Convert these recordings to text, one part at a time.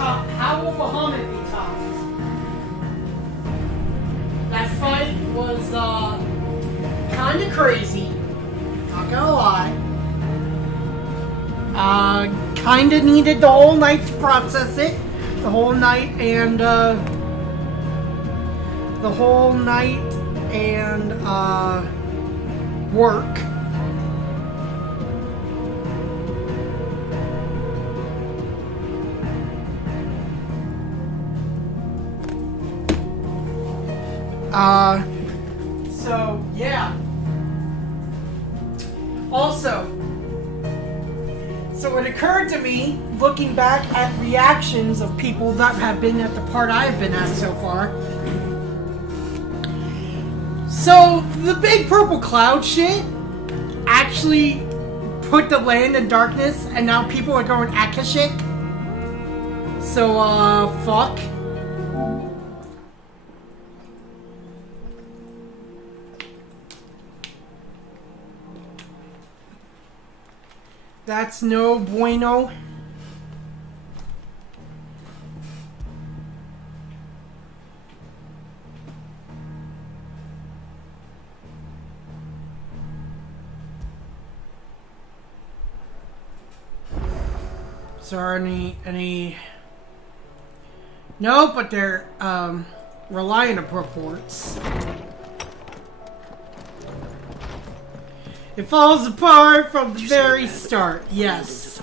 How will Muhammad be topped? That fight was kind of crazy. Not gonna lie. Kind of needed the whole night to process it. The whole night and work. So, yeah. Also, so it occurred to me, looking back at reactions of people that have been at the part I've been at so far. So, the big purple cloud shit actually put the land in darkness, and now people are going Akashic. So, fuck. That's no bueno. Sorry, any... No, but they're, relying on reports. It falls apart from the very start, yes.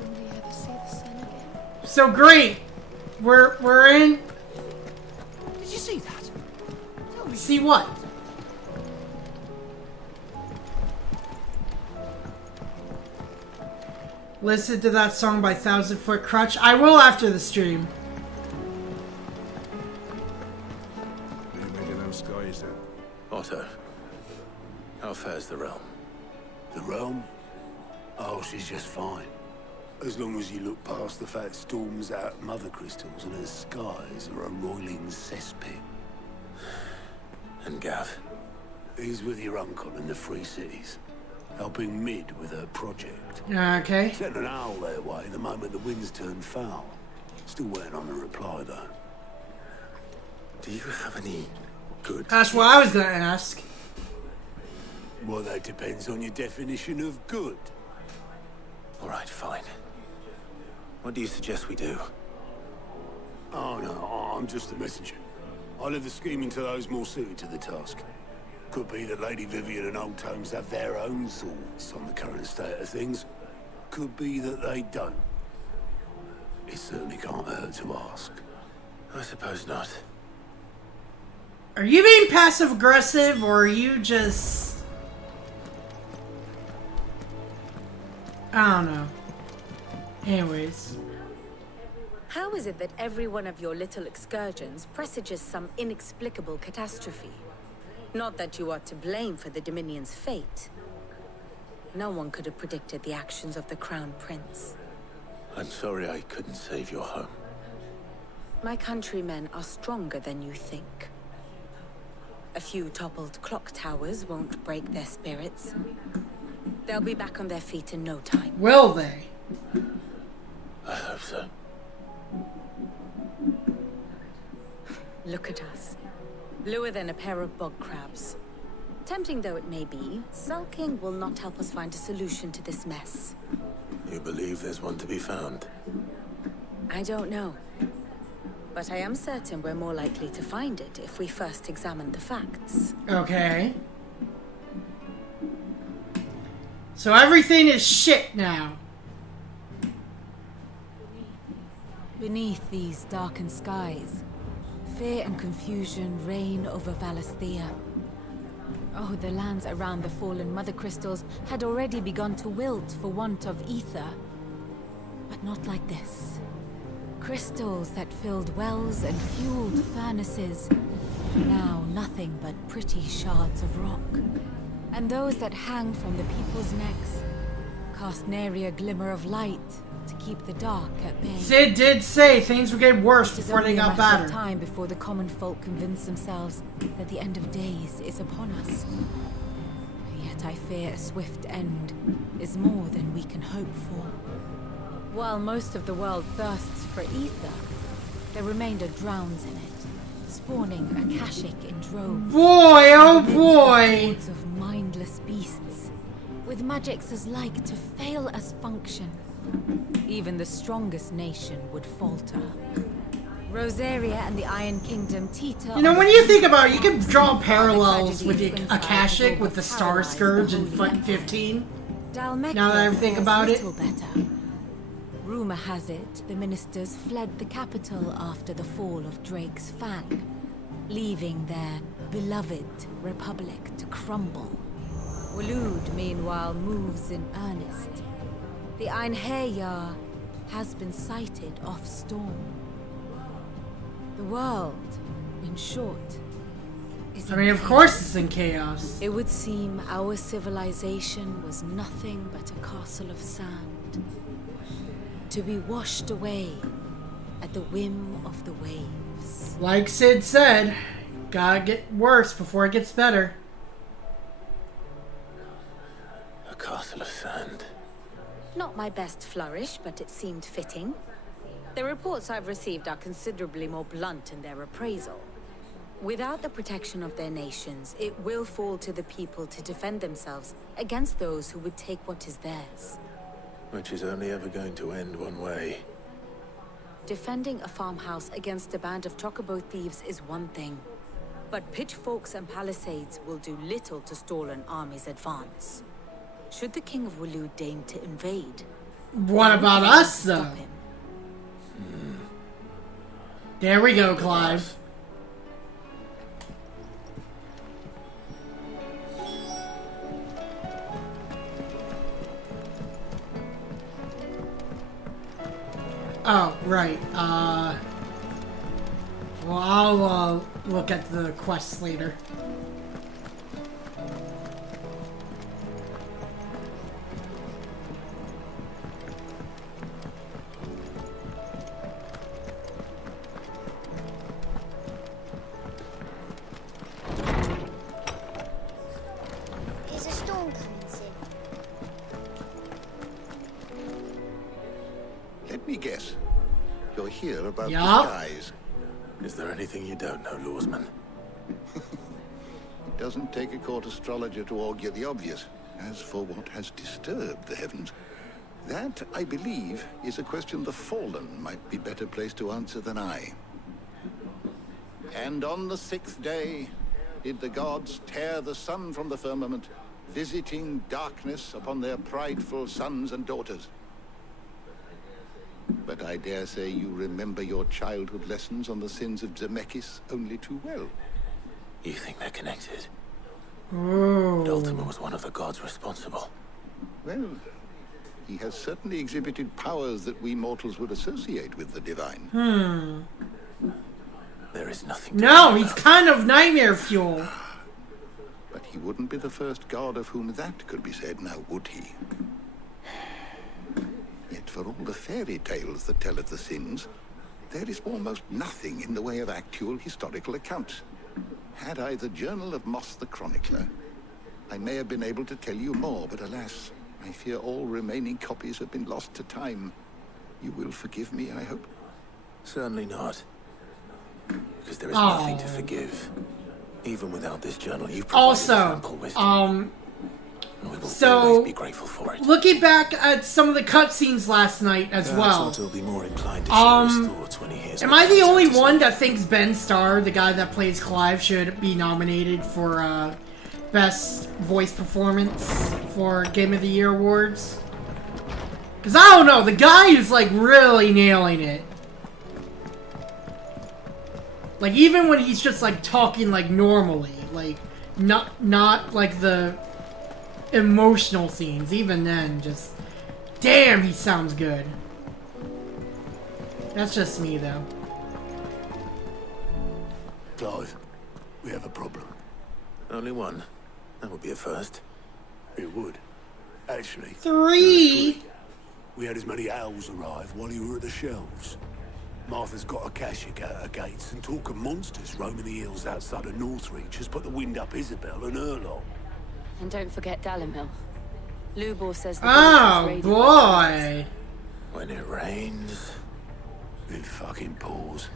Will we ever see the sun again? So great. We're in. Did you see that? Tell me. See what? Listen to that song by 1,000 Foot Crutch. I will after the stream. Otto, how fares the realm? The realm? Oh, she's just fine. As long as you look past the fat storms out mother crystals and her skies are a roiling cesspit. And Gav? He's with your uncle in the Free Cities, helping Mid with her project. Okay. Sent an owl their way the moment the winds turned foul. Still waiting on a reply, though. Do you have any good... That's what I was gonna ask. Well, that depends on your definition of good. All right, fine. What do you suggest we do? Oh, no, I'm just the messenger. I leave the scheming to those more suited to the task. Could be that Lady Vivian and Old Tomes have their own thoughts on the current state of things. Could be that they don't. It certainly can't hurt to ask. I suppose not. Are you being passive-aggressive, or are you just... I don't know. Anyways. How is it that every one of your little excursions presages some inexplicable catastrophe? Not that you are to blame for the Dominion's fate. No one could have predicted the actions of the Crown Prince. I'm sorry I couldn't save your home. My countrymen are stronger than you think. A few toppled clock towers won't break their spirits. They'll be back on their feet in no time. Will they? I hope so. Look at us. Bluer than a pair of bog crabs. Tempting though it may be, sulking will not help us find a solution to this mess. You believe there's one to be found? I don't know. But I am certain we're more likely to find it if we first examine the facts. Okay. So everything is shit now. Beneath these darkened skies, fear and confusion reign over Valisthea. Oh, the lands around the fallen mother crystals had already begun to wilt for want of ether. But not like this. Crystals that filled wells and fueled furnaces. Now nothing but pretty shards of rock. And those that hang from the people's necks cast nary a glimmer of light to keep the dark at bay. Sid did say things would get worse It is before they only a got matter of better. time before the common folk convince themselves that the end of days is upon us. yet I fear a swift end is more than we can hope for. While most of the world thirsts for ether, the remainder drowns in it, spawning Akashic in droves. Boy, oh boy! Hordes of mindless beasts, with magics as like to fail as function. Even the strongest nation would falter. Rosaria and the Iron Kingdom teeter. You know, when you think about it, you can draw parallels with the Akashic, with the Star Scourge in 15. Now that I think about it. Better. Rumor has it the ministers fled the capital after the fall of Drake's Fang, leaving their beloved republic to crumble. Waloed, meanwhile, moves in earnest. The Einherjar has been sighted off Storm. The world, in short, is I mean, of course it's in chaos. It would seem our civilization was nothing but a castle of sand, to be washed away at the whim of the waves. Like Sid said, gotta get worse before it gets better. A castle of sand. Not my best flourish, but it seemed fitting. The reports I've received are considerably more blunt in their appraisal. Without the protection of their nations, it will fall to the people to defend themselves against those who would take what is theirs. Which is only ever going to end one way. Defending a farmhouse against a band of chocobo thieves is one thing, but pitchforks and palisades will do little to stall an army's advance. Should the King of Waloed deign to invade? What about us, though? Stop him. There we go, Clive. Oh, right. Well, I'll look at the quests later. Is a storm coming, Sid? Let me guess. You're here about Yeah. the skies. Is there anything you don't know, Lawsman? It doesn't take a court astrologer to augur the obvious. As for what has disturbed the heavens, that, I believe, is a question the Fallen might be better placed to answer than I. And on the 6th day did the gods tear the sun from the firmament, visiting darkness upon their prideful sons and daughters. But I dare say you remember your childhood lessons on the sins of Zemeckis only too well. You think they're connected? Oh. Ultima was one of the gods responsible. Well, he has certainly exhibited powers that we mortals would associate with the divine. There is nothing to No, worry he's about. kind of nightmare fuel. But he wouldn't be the first god of whom that could be said, now would he? Yet for all the fairy tales that tell of the sins, there is almost nothing in the way of actual historical accounts. Had I the Journal of Moss the Chronicler, I may have been able to tell you more, but alas, I fear all remaining copies have been lost to time. You will forgive me, I hope? Certainly not. Because there is Oh. nothing to forgive. Even without this journal, you've provided ample Also, wisdom. And we will so, always be grateful for it. looking back at some of the cutscenes last night as well. Perhaps Otto will be more inclined to share his thoughts when he hears Am what I the Hans only has to one say. that thinks Ben Starr, the guy that plays Clive, should be nominated for Best Voice Performance for Game of the Year awards? Because I don't know, the guy is like really nailing it. Like even when he's just like talking like normally, like not like the emotional scenes, even then just damn, he sounds good. That's just me though. Clive, we have a problem. Only one. That would be a first. It would. Actually, 3. we had as many owls arrive while you were at the shelves. Martha's got Akashic out her gates, and talk of monsters roaming the hills outside of Northreach has put the wind up Isabel and Erlong. And don't forget Dalimil. Lubor says the Oh, village was raided by boy. When it rains. It fucking pours.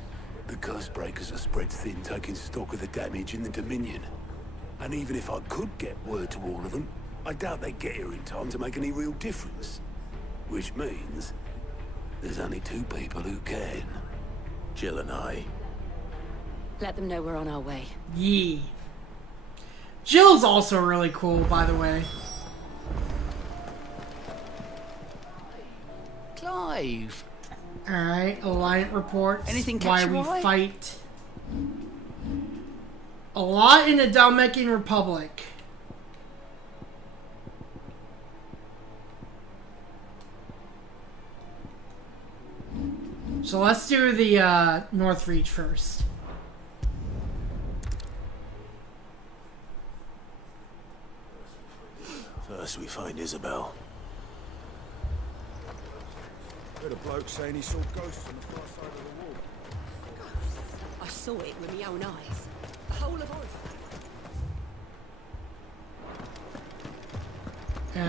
The Ghostbreakers are spread thin, taking stock of the damage in the Dominion. And even if I could get word to all of them, I doubt they'd get here in time to make any real difference. Which means there's only 2 people who can. Jill and I. Let them know we're on our way. Yee. Jill's also really cool, by the way. Clive. Alright, Alliant reports. Anything why catch we your eye? fight. A lot in the Dalmekian Republic. So let's do the North Reach first. First we find Isabel. Heard a bloke saying he saw ghosts on the far side of the wall. I saw it with my own eyes. The whole of Oregon.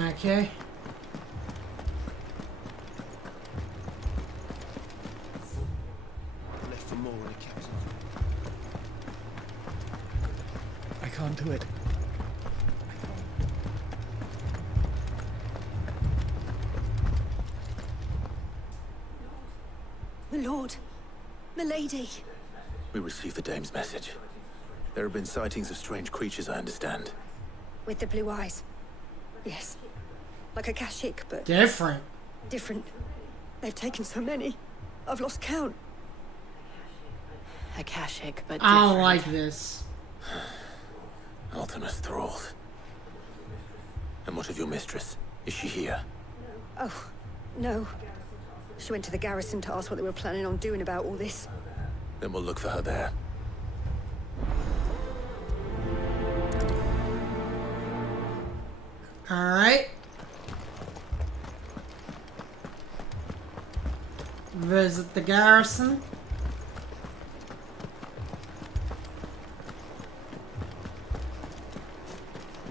Okay. Left for more on a captain. I can't do it. My lord. My lady. We received the dame's message. There have been sightings of strange creatures, I understand. With the blue eyes. Yes. Like a Kashik, but Different. different. They've taken so many. I've lost count. Akashic, but I don't different. like this. Ultimus thralls. And what of your mistress? Is she here? Oh, no. She went to the garrison to ask what they were planning on doing about all this. Then we'll look for her there. Alright. Visit the garrison.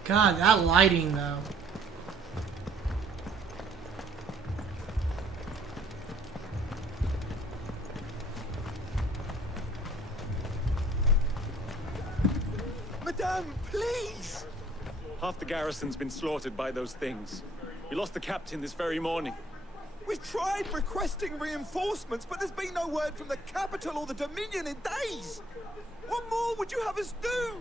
God, that lighting though. Madame, please! Half the garrison's been slaughtered by those things. We lost the captain this very morning. We've tried requesting reinforcements, but there's been no word from the capital or the Dominion in days! What more would you have us do?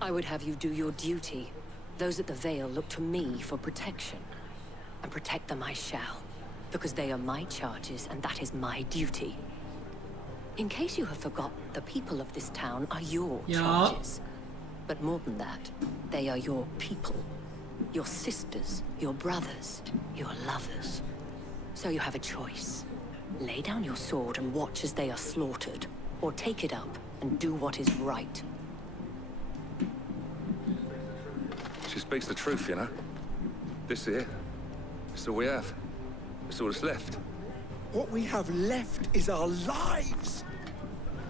I would have you do your duty. Those at the Vale look to me for protection. And protect them I shall. Because they are my charges, and that is my duty. In case you have forgotten, the people of this town are your charges. But more than that, they are your people. Your sisters, your brothers, your lovers. So you have a choice. Lay down your sword and watch as they are slaughtered. Or take it up and do what is right. She speaks the truth, you know. This here, it's all we have. It's all that's left. What we have left is our lives!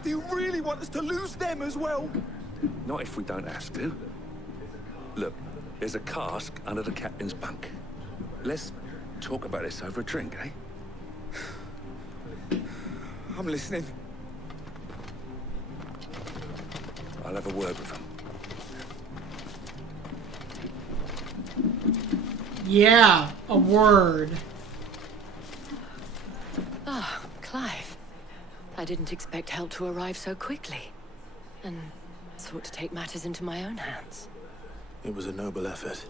Do you really want us to lose them as well? Not if we don't have to. Look, there's a cask under the captain's bunk. Let's talk about this over a drink, eh? I'm listening. I'll have a word with him. Yeah, a word. Ah, Clive. I didn't expect help to arrive so quickly. And sought to take matters into my own hands. It was a noble effort.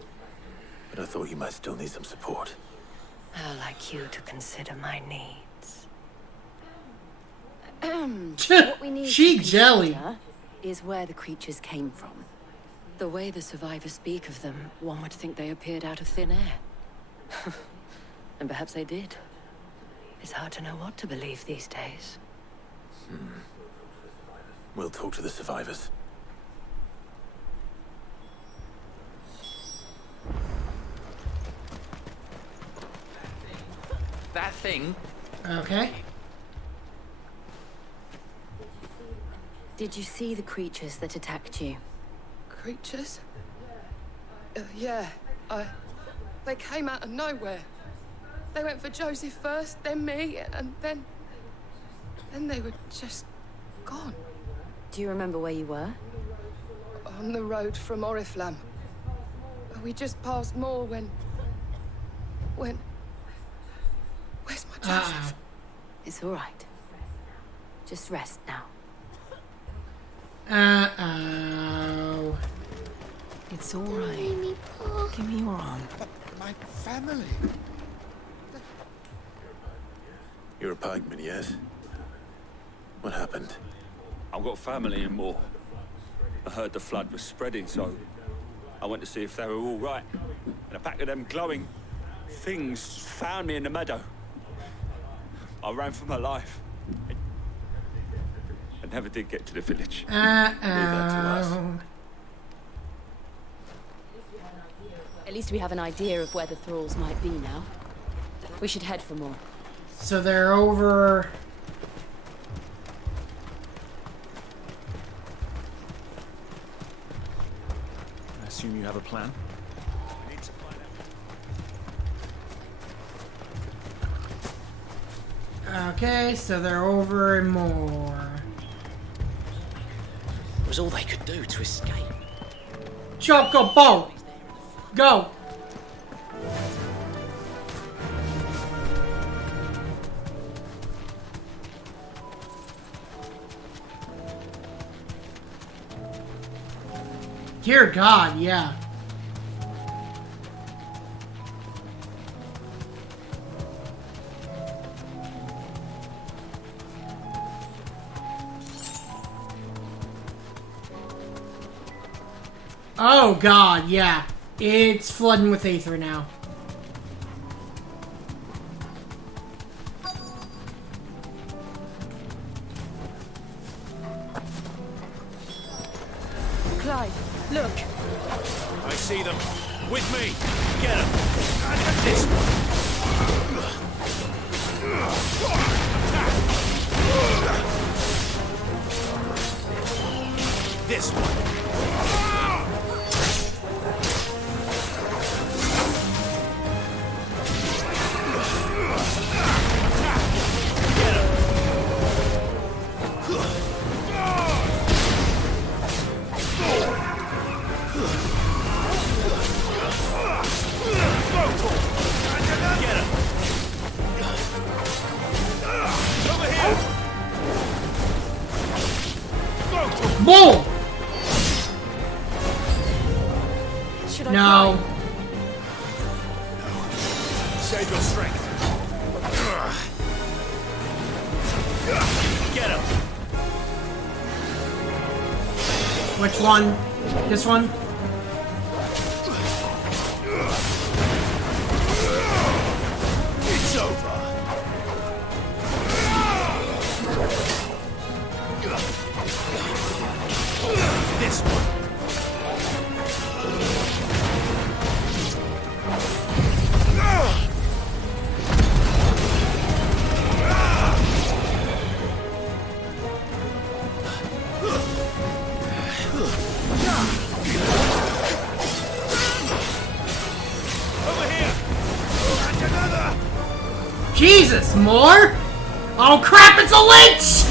But I thought you might still need some support. I'd like you to consider my needs. What we need She to jelly. consider is where the creatures came from. The way the survivors speak of them, one would think they appeared out of thin air. And perhaps they did. It's hard to know what to believe these days. We'll talk to the survivors. That thing? Okay. Did you see the creatures that attacked you? Creatures? Yeah, they came out of nowhere. They went for Joseph first, then me, and then they were just gone. Do you remember where you were? On the road from Oriflamme. We just passed Moor when... Where's my Joseph? It's all right. Just rest now. Uh-oh. It's all right. Give me your arm. My family. You're a pikeman, yes? What happened? I've got family in Moor. I heard the flood was spreading, so I went to see if they were all right. And a pack of them glowing things found me in the meadow. I ran for my life. I never did get to the village. Leave that to us. At least we have an idea of where the thralls might be now. We should head for more. So they're over... I assume you have a plan? Okay, so they're over and more. It was all they could do to escape. Chocobo! Go! Dear God, yeah. Oh God, yeah. It's flooding with Aether now. Clive, look. I see them. With me. Get them. This one. This one. Boom! Should I No. try? Save your strength. Get him. Which one? This one? It's over. This one. Over here. And another. Jesus, more? Oh crap, it's a lich!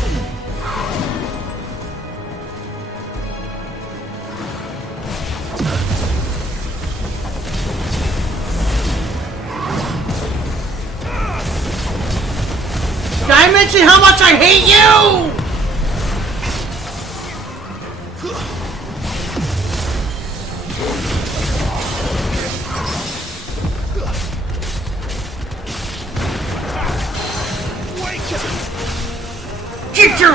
Did I mention how much I hate you? Get your...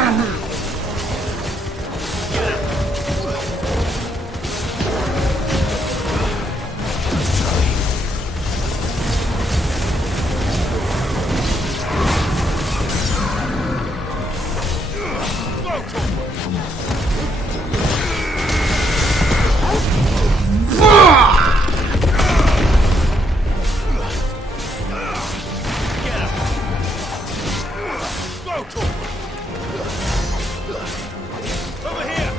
Over here.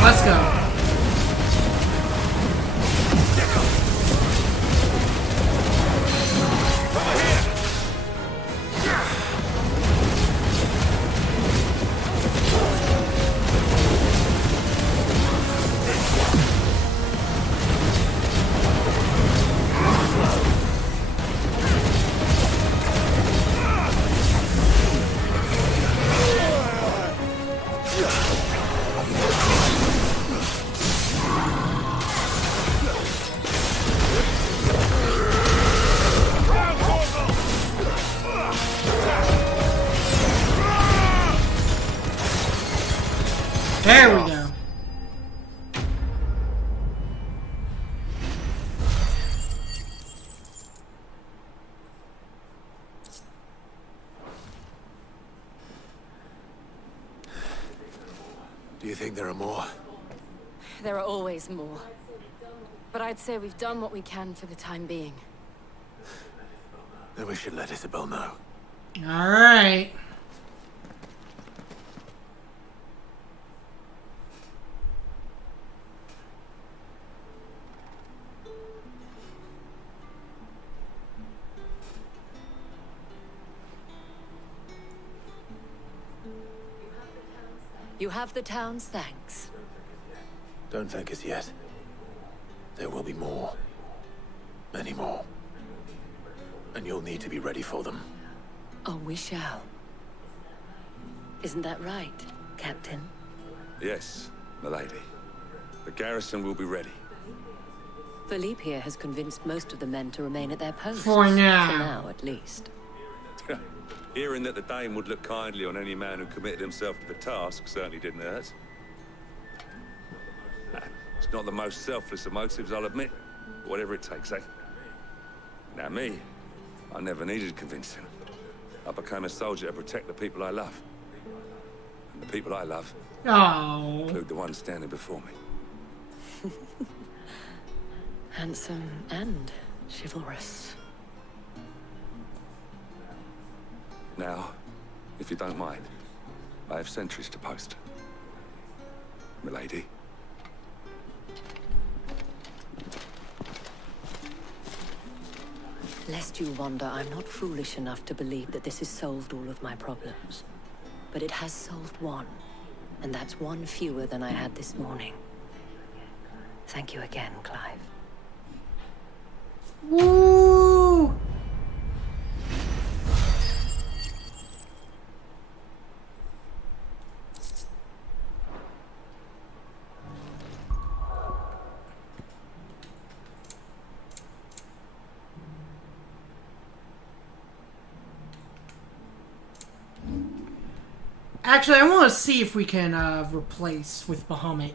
on, let's go. There we go. Do you think there are more? There are always more. But I'd say we've done what we can for the time being. Then we should let Isabel know. Alright. You have the town's thanks. Don't thank us yet. There will be more. Many more. And you'll need to be ready for them. Oh, we shall. Isn't that right, Captain? Yes, milady. The garrison will be ready. Philippe here has convinced most of the men to remain at their posts. For now. For now, at least. Hearing that the Dane would look kindly on any man who committed himself to the task certainly didn't hurt. It's not the most selfless of motives, I'll admit. Whatever it takes, eh? Now me, I never needed convincing. I became a soldier to protect the people I love. And the people I love include the ones standing before me. Handsome and chivalrous. Now, if you don't mind, I have sentries to post. Milady. Lest you wonder, I'm not foolish enough to believe that this has solved all of my problems. But it has solved one, and that's one fewer than I had this morning. Thank you again, Clive. Woo! Actually, I want to see if we can replace with Bahamut.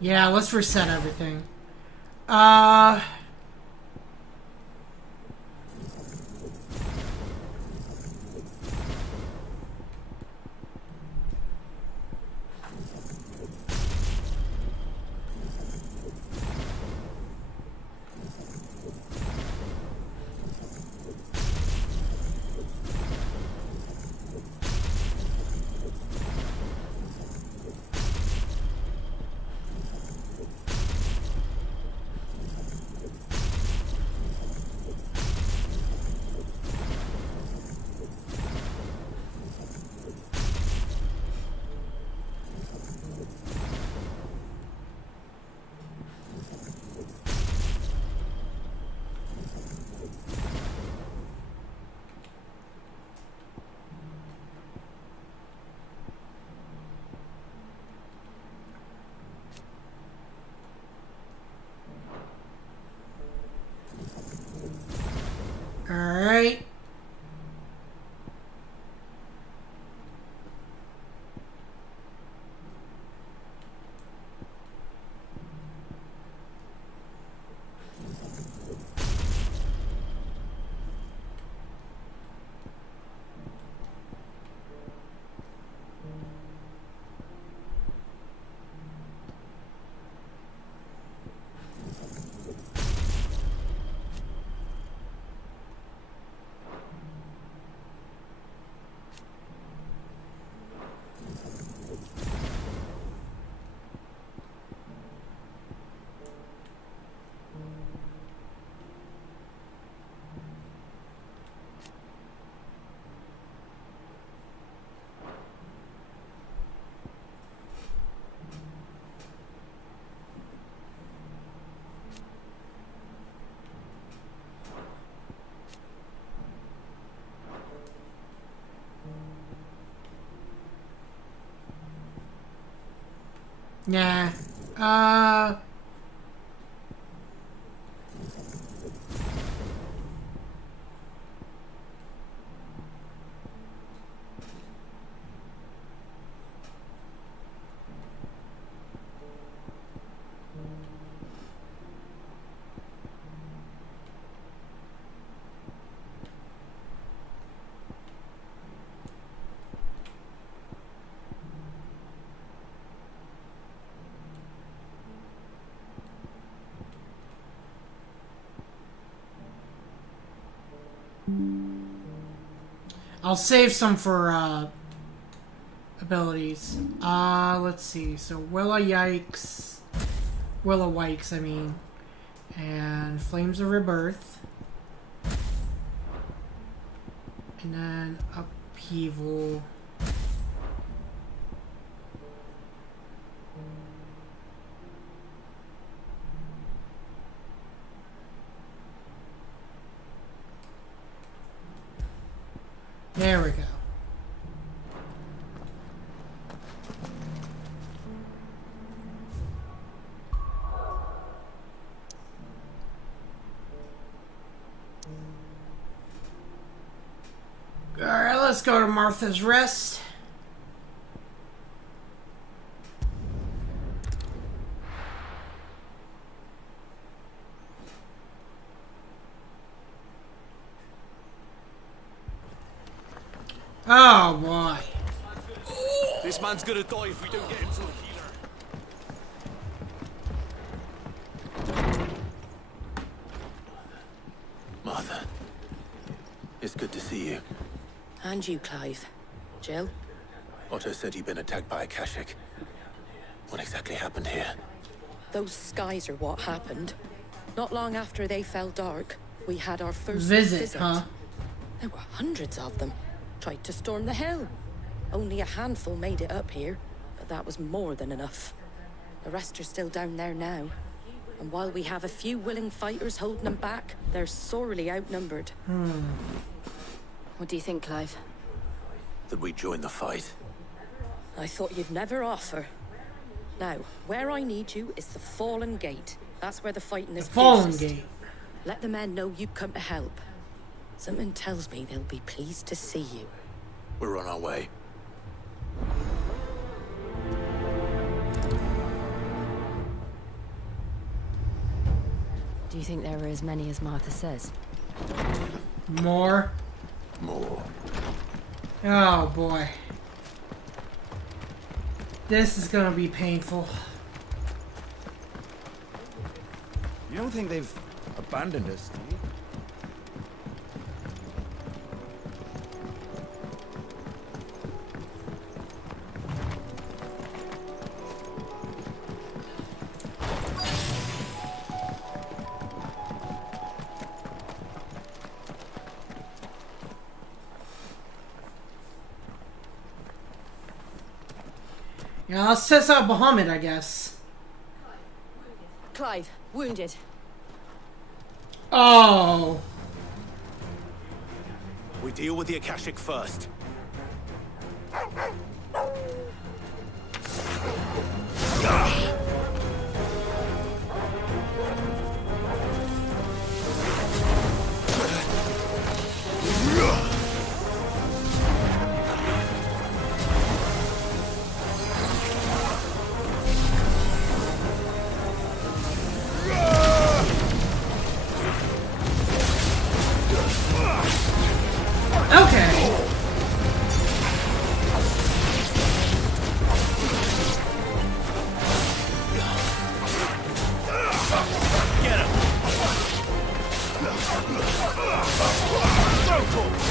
Yeah, let's reset everything. Nah. I'll save some for abilities. Let's see. So Willa Wikes, I mean, and Flames of Rebirth, and then Upheaval. There we go. Alright, let's go to Martha's Rest. Oh boy. This man's gonna die if we don't get him to a healer. Martha, it's good to see you. And you, Clive. Jill? Otto said you'd been attacked by a Kashik. What exactly happened here? Those skies are what happened. Not long after they fell dark, we had our first visit, huh? There were hundreds of them. Tried to storm the hill. Only a handful made it up here, but that was more than enough. The rest are still down there now. And while we have a few willing fighters holding them back, they're sorely outnumbered. What do you think, Clive? That we join the fight? I thought you'd never offer. Now, where I need you is the Fallen Gate. That's where the fighting is Fallen fiercest. Gate. Let the men know you've come to help. Something tells me they'll be pleased to see you. We're on our way. Do you think there are as many as Martha says? More? More. Oh boy. This is gonna be painful. You don't think they've abandoned us, do you? Yeah, let's test out Bahamut, I guess. Clive, wounded. Oh. We deal with the Akashic first. Okay. Get him! Go for it!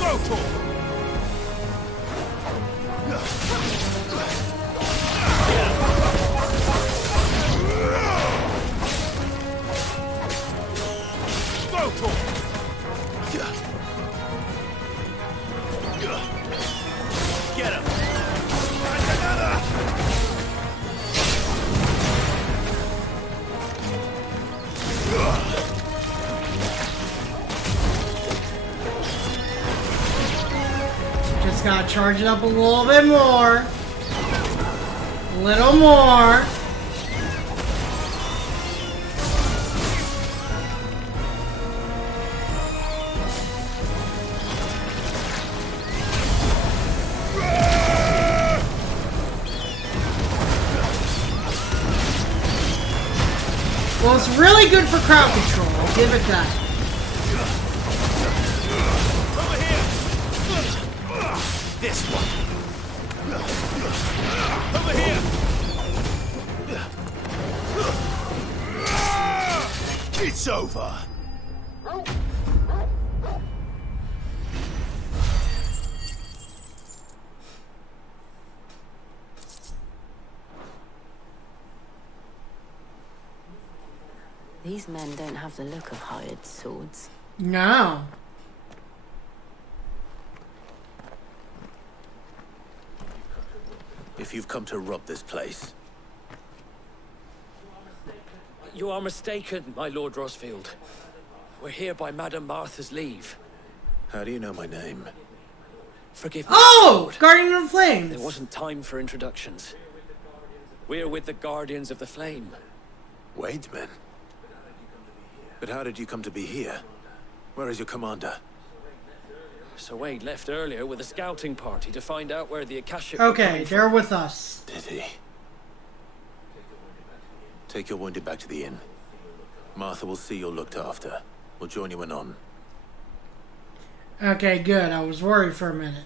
Go for it! Go for it! Get him! Just gotta charge it up a little bit more. A little more. Well, it's really good for crowd control. I'll give it that. This one. Over here. It's over. These men don't have the look of hired swords. No. If you've come to rob this place, You are mistaken, my Lord Rosfield. We're here by Madame Martha's leave. how do you know my name? Forgive me. Oh! Lord. Guardian of the Flames! There wasn't time for introductions. We're with the Guardians of the Flame. Wade's men? But how did you come to be here? Where is your commander? Sir Wade left earlier with a scouting party to find out where the Akashic Okay, they're with us. Did he? Take your wounded back to the inn. Martha will see you're looked after. We'll join you anon. Okay, good. I was worried for a minute.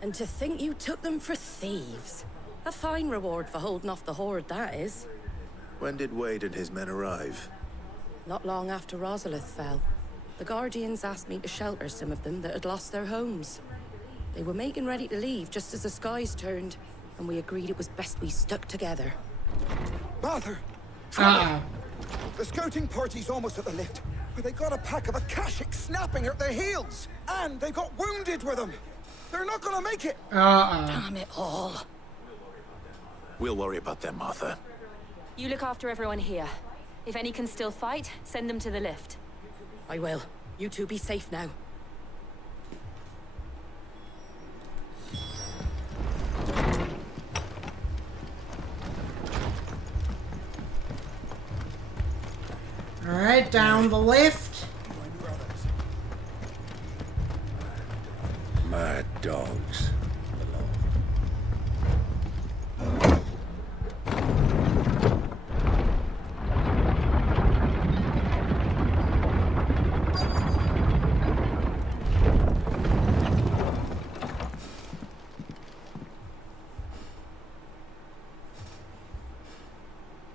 And to think you took them for thieves. A fine reward for holding off the horde, that is. When did Wade and his men arrive? Not long after Rosalith fell. The Guardians asked me to shelter some of them that had lost their homes. They were making ready to leave just as the skies turned, and we agreed it was best we stuck together. Martha! The scouting party's almost at the lift, but they got a pack of Akashic snapping at their heels! And they got wounded with them! They're not gonna make it! Damn it all. We'll worry about them, Martha. You look after everyone here. If any can still fight, send them to the lift. I will. You two be safe now. Alright, down the lift. Mad dogs.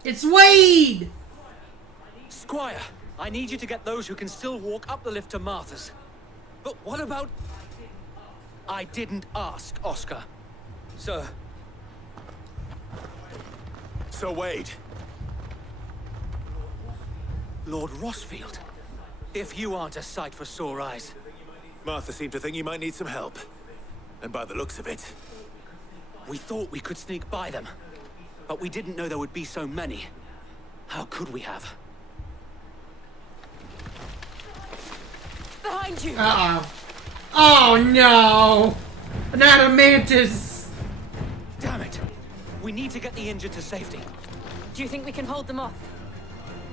It's Wade! Squire, I need you to get those who can still walk up the lift to Martha's. But what about... I didn't ask, Oscar. Sir. So Wade. Lord Rosfield. If you aren't a sight for sore eyes. Martha seemed to think you might need some help. And by the looks of it... We thought we could sneak by them. But we didn't know there would be so many. How could we have? Behind you! Uh-oh. Oh, no! An adamantus! Damn it! We need to get the injured to safety. Do you think we can hold them off?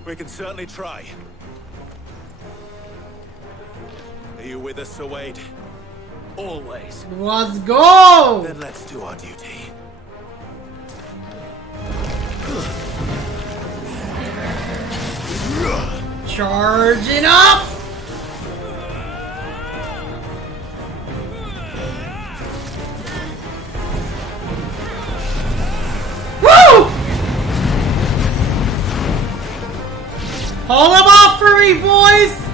We can certainly try. Are you with us, Sir Wade? Always. Let's go! Then let's do our duty. Charging up! Woo! Hold them off for me, boys!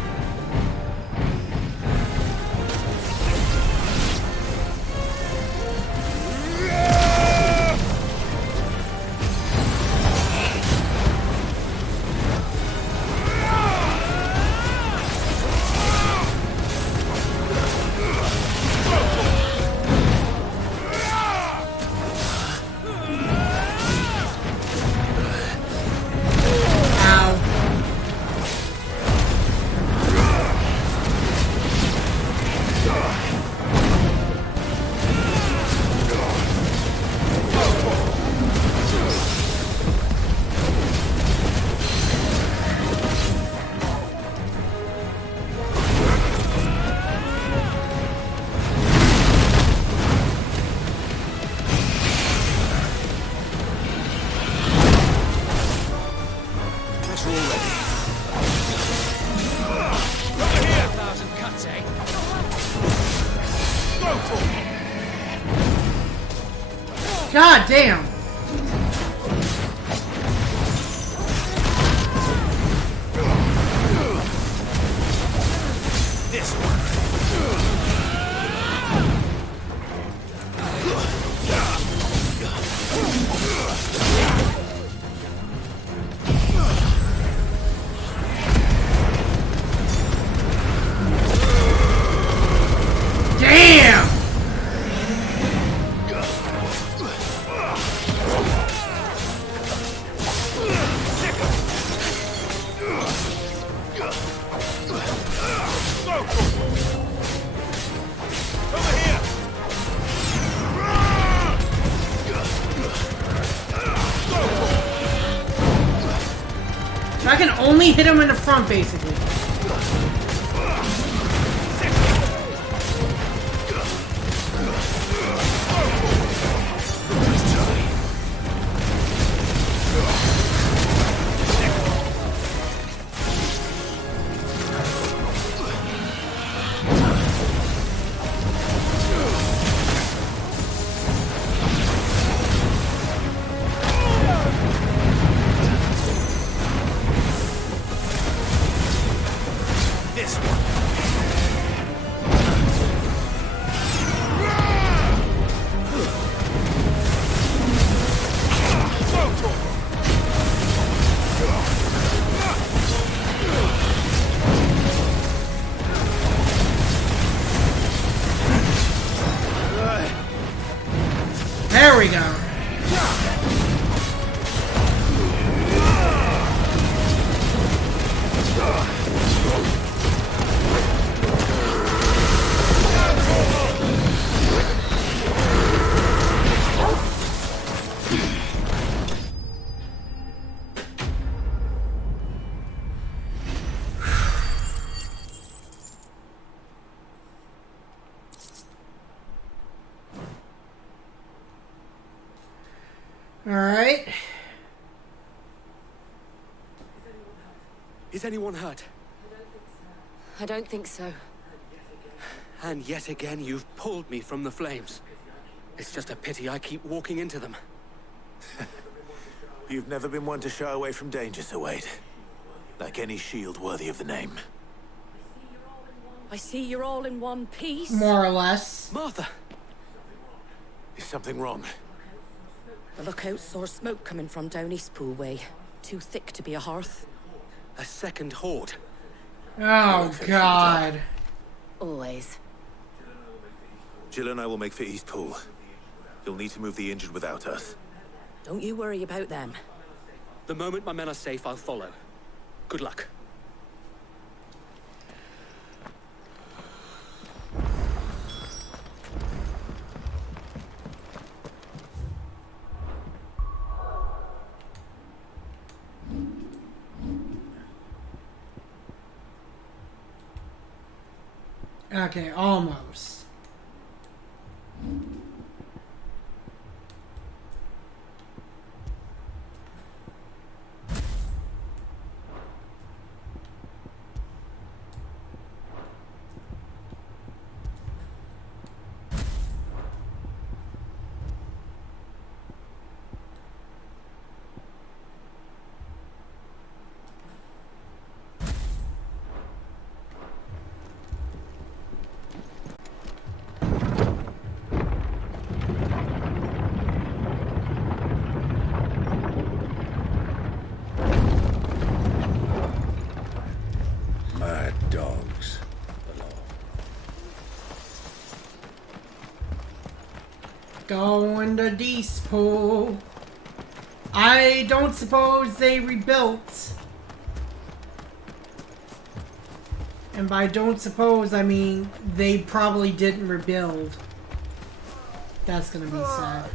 God damn! This one. Damn! So I can only hit him in the front, basically. There we go. Alright. Is anyone hurt? I don't think so. And yet again, you've pulled me from the flames. It's just a pity I keep walking into them. You've never been one to shy away from danger, Sir Wade. Like any shield worthy of the name. I see you're all in one piece. More or less. Martha! Is something wrong? The lookout saw smoke coming from down Eastpool way. Too thick to be a hearth. A second horde. Oh, God. Always. Jill and I will make for Eastpool. You'll need to move the injured without us. Don't you worry about them. The moment my men are safe, I'll follow. Good luck. Okay, almost. Going to Eastpool. I don't suppose they rebuilt. And by don't suppose, I mean they probably didn't rebuild. That's gonna be sad.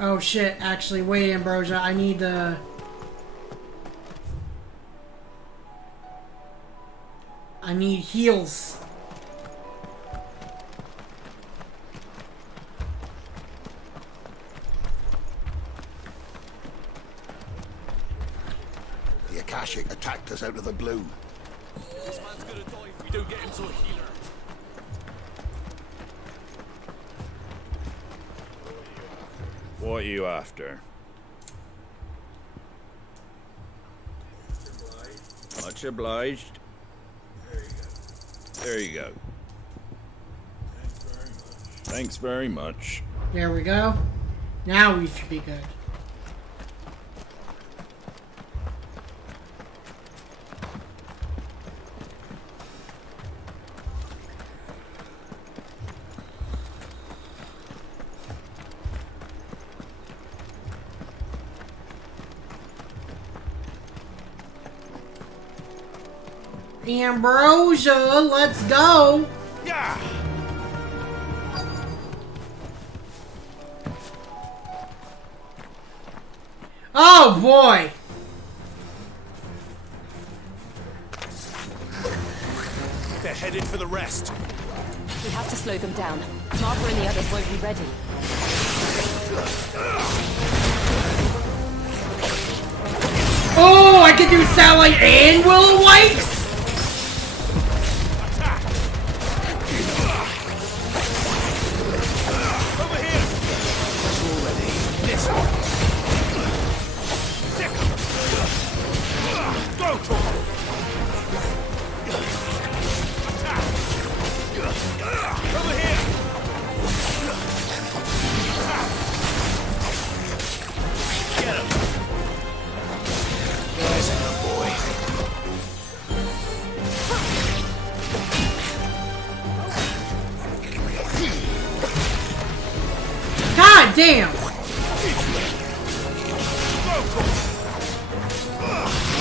Oh shit, actually, wait, Ambrosia, I need to... I need heals. The Akashic attacked us out of the blue. This man's gonna die if we don't get him to a healer. What are you after? Much obliged. There you go. Thanks very much. There we go. Now we should be good. Ambrosia, let's go! Yeah! Oh boy! They're headed for the rest. We have to slow them down. Martha and the others won't be ready. Oh, I can do Satellite and Willow Wipes? Over here! Already. This one. Go for it! Over here! Get him! There's a good boy. God damn!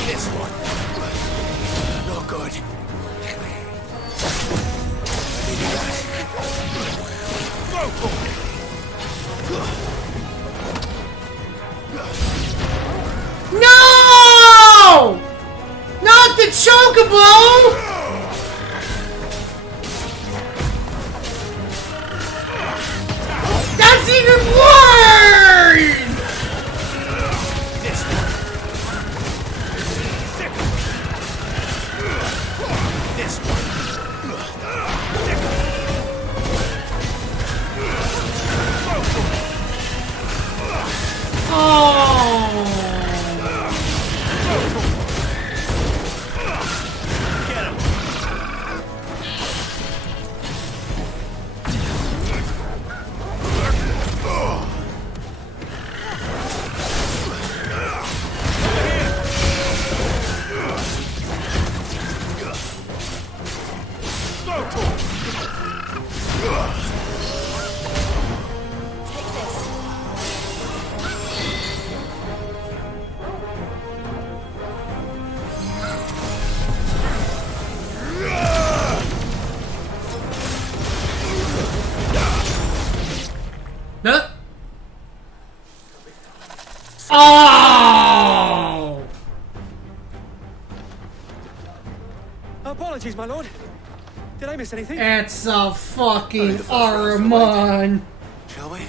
This one. Not good. Go for it. No! Not the Chocobo! That's even worse! This one. This one. Oh! Get him. No. Oh! Apologies, my lord. Did I miss anything? It's a fucking Armon. Shall we?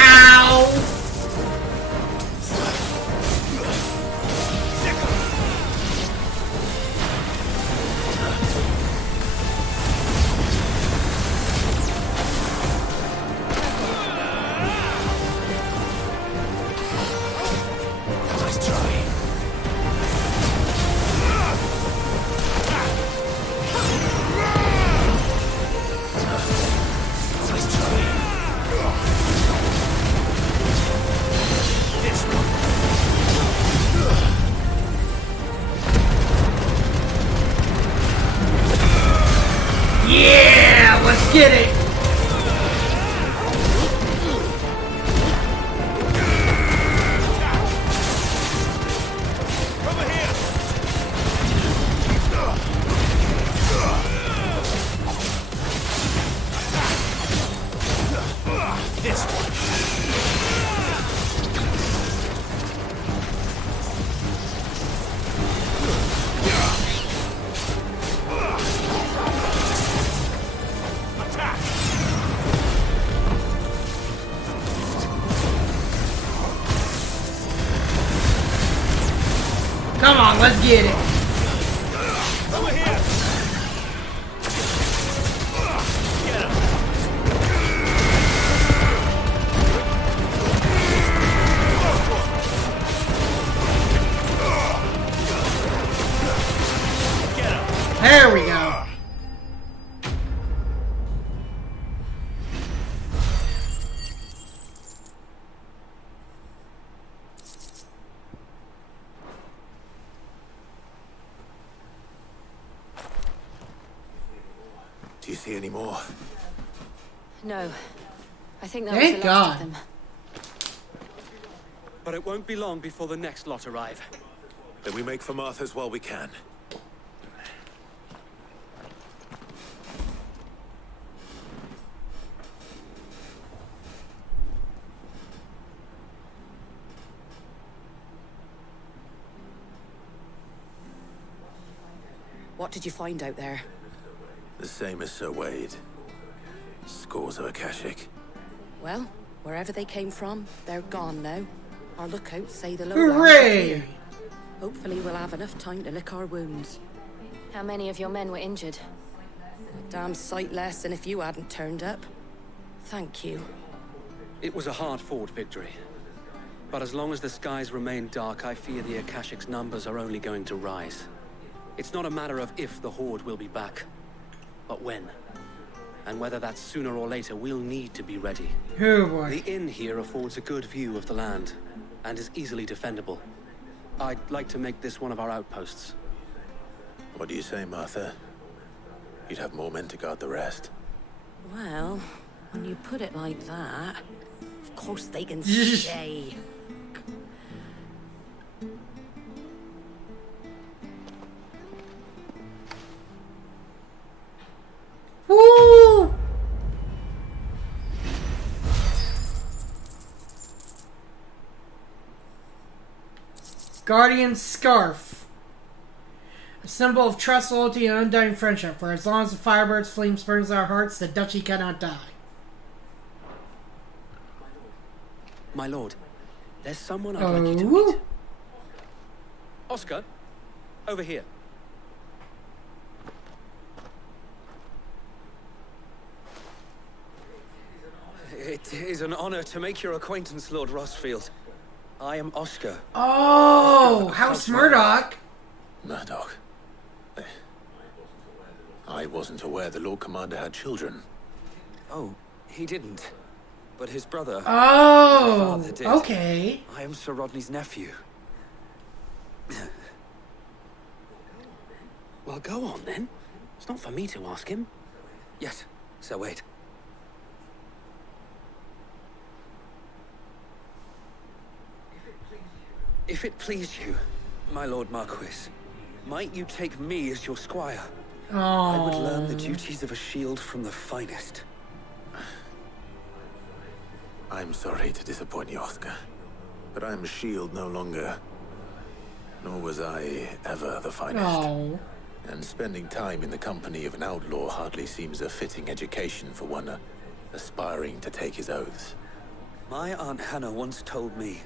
Ow! Nice try. Nice try. This one. Yeah! Let's get it! Over here. This one. Attack! let's get it. Over here. Get him. There we go. Do you see any more? No. I think that Thank was the last God. of them. But it won't be long before the next lot arrive. Then we make for Martha's while we can. What did you find out there? The same as Sir Wade. Scores of Akashic. Well, wherever they came from, they're gone now. Our lookouts say the lowlands are Hooray! clear. Hopefully we'll have enough time to lick our wounds. How many of your men were injured? A damn sight less than if you hadn't turned up. Thank you. It was a hard-fought victory. But as long as the skies remain dark, I fear the Akashic's numbers are only going to rise. It's not a matter of if the Horde will be back, but when. And whether that's sooner or later, we'll need to be ready. Oh boy. The inn here affords a good view of the land, and is easily defendable. I'd like to make this one of our outposts. What do you say, Martha? You'd have more men to guard the rest. Well, when you put it like that, of course they can stay. Woo! Guardian Scarf. A symbol of trust, loyalty, and undying friendship. For as long as the Firebird's flame burns our hearts, the duchy cannot die. My lord, there's someone I'd like you to meet. Oscar, over here. It is an honor to make your acquaintance, Lord Rossfield. I am Oscar. Oh, Oscar House Murdoch. Murdoch. I wasn't aware the Lord Commander had children. Oh, he didn't. But his brother... Oh, my father did. okay. I am Sir Rodney's nephew. Well, go on then. It's not for me to ask him. Yes, Sir Wade. If it please you, my Lord Marquis, might you take me as your squire? I would learn the duties of a shield from the finest. I'm sorry to disappoint you, Oscar. But I'm a shield no longer. Nor was I ever the finest. Oh. And spending time in the company of an outlaw hardly seems a fitting education for one aspiring to take his oaths. My Aunt Hannah once told me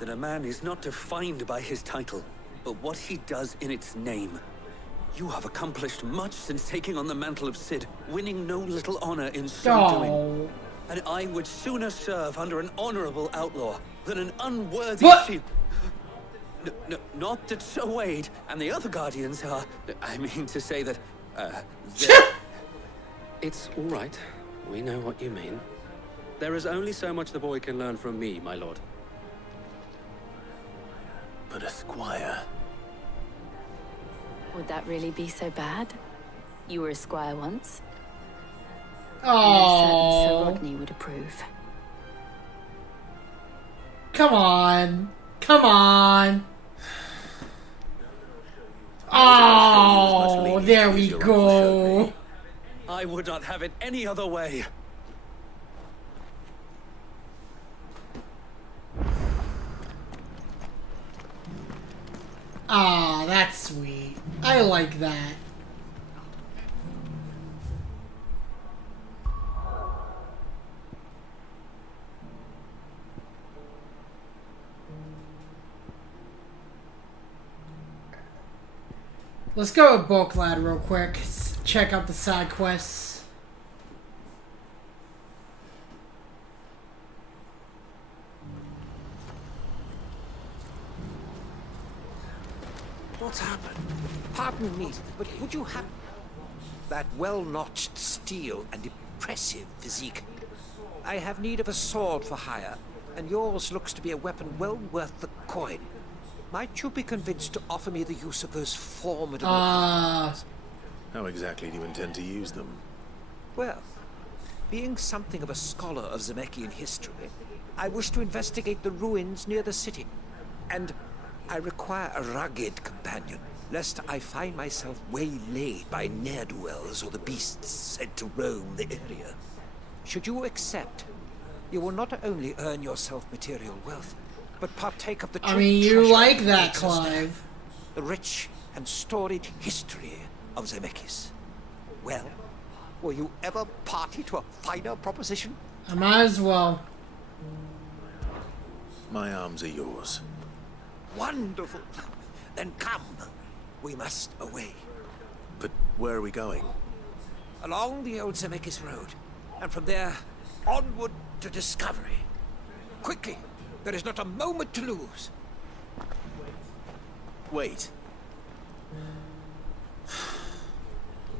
that a man is not defined by his title, but what he does in its name. You have accomplished much since taking on the mantle of Cid, winning no little honor in so doing. And I would sooner serve under an honorable outlaw than an unworthy shield. Not that Sir Wade and the other guardians are... I mean to say that... It's all right. We know what you mean. There is only so much the boy can learn from me, my lord. But a squire... Would that really be so bad? You were a squire once. Oh. Sir Rodney would approve. Come on. Come on. Oh, there we go. I would not have it any other way. Ah, that's sweet. I like that. Let's go with Bulk Lad real quick. Check out the side quests. What's happened? Pardon me, but would you have that well-notched steel and impressive physique? I have need of a sword for hire, and yours looks to be a weapon well worth the coin. Might you be convinced to offer me the use of those formidable arms? How exactly do you intend to use them? Well, being something of a scholar of Zemeckis history, I wish to investigate the ruins near the city. And I require a rugged companion, lest I find myself waylaid by ne'er-do-wells or the beasts said to roam the area. Should you accept, you will not only earn yourself material wealth, but partake of the true you treasure like that, makes us Clive. the rich and storied history of Zemeckis. Well, were you ever party to a finer proposition? I might as well. My arms are yours. Wonderful. Then come. We must away. But where are we going? Along the old Zemeckis Road, and from there, onward to discovery. Quickly! There is not a moment to lose. Wait.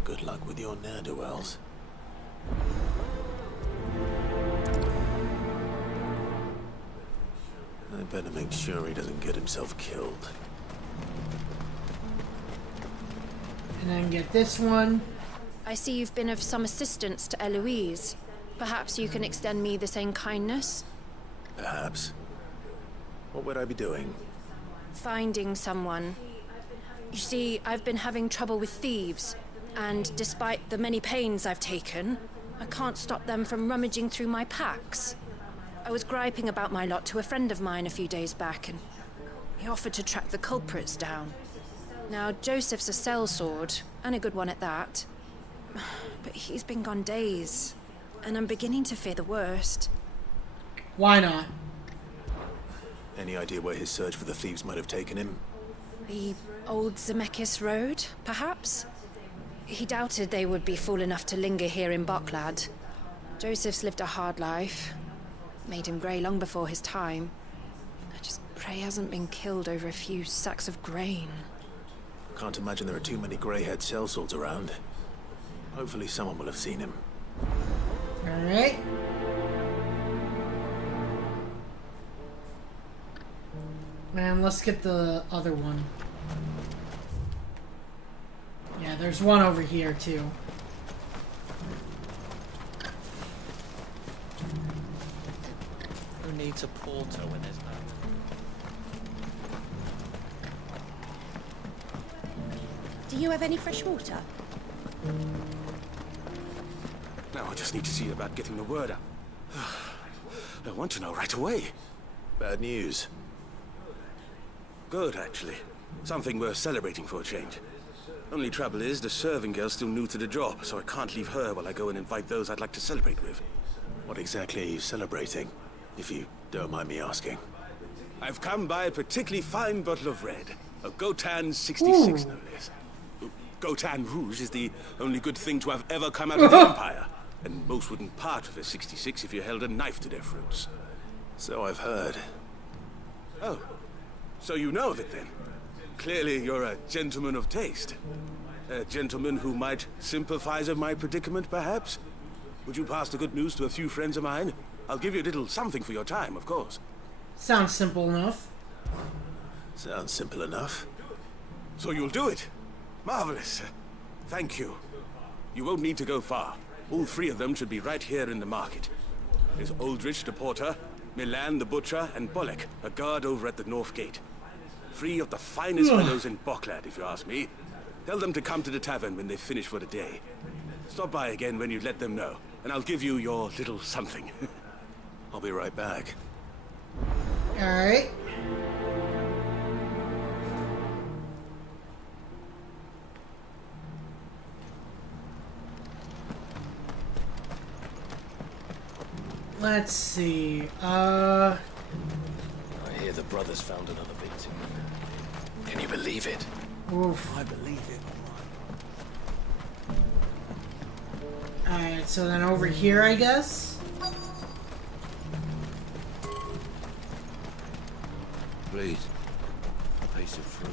Good luck with your ne'er-do-wells. I better make sure he doesn't get himself killed. And then get this one. I see you've been of some assistance to Eloise. Perhaps you can extend me the same kindness? Perhaps. What would I be doing? Finding someone. You see, I've been having trouble with thieves, and despite the many pains I've taken, I can't stop them from rummaging through my packs. I was griping about my lot to a friend of mine a few days back, and he offered to track the culprits down. Now, Joseph's a sellsword, and a good one at that. But he's been gone days, and I'm beginning to fear the worst. Why not? Any idea where his search for the thieves might have taken him? The old Zemeckis Road, perhaps? He doubted they would be fool enough to linger here in Boklad. Joseph's lived a hard life. Made him grey long before his time. I just pray he hasn't been killed over a few sacks of grain. Can't imagine there are too many grey-haired sellswords around. Hopefully someone will have seen him. Alright. Man, let's get the other one. Yeah, there's one over here, too. Who needs a porter when there's none? Do you have any fresh water? Now I just need to see about getting the word out. I want to know right away. Bad news. Good, actually. Something worth celebrating for a change. Only trouble is, the serving girl's still new to the job, so I can't leave her while I go and invite those I'd like to celebrate with. What exactly are you celebrating, if you don't mind me asking? I've come by a particularly fine bottle of red. A Gotan 66, Ooh. no less. Gotan Rouge is the only good thing to have ever come out of the Empire. And most wouldn't part with a 66 if you held a knife to their throats. So I've heard. Oh. So you know of it, then? Clearly you're a gentleman of taste. A gentleman who might sympathize with my predicament, perhaps? Would you pass the good news to a few friends of mine? I'll give you a little something for your time, of course. Sounds simple enough. Sounds simple enough. So you'll do it? Marvelous. Thank you. You won't need to go far. All three of them should be right here in the market. There's Aldrich, the porter, Milan, the butcher, and Bolek, a guard over at the north gate. Three of the finest fellows in Boklad, if you ask me. Tell them to come to the tavern when they've finished for the day. Stop by again when you let them know, and I'll give you your little something. I'll be right back. Alright. Let's see. I hear the brothers found another victim. Can you believe it? Oof. I believe it. Alright, so then over here, I guess? Please. A piece of fruit.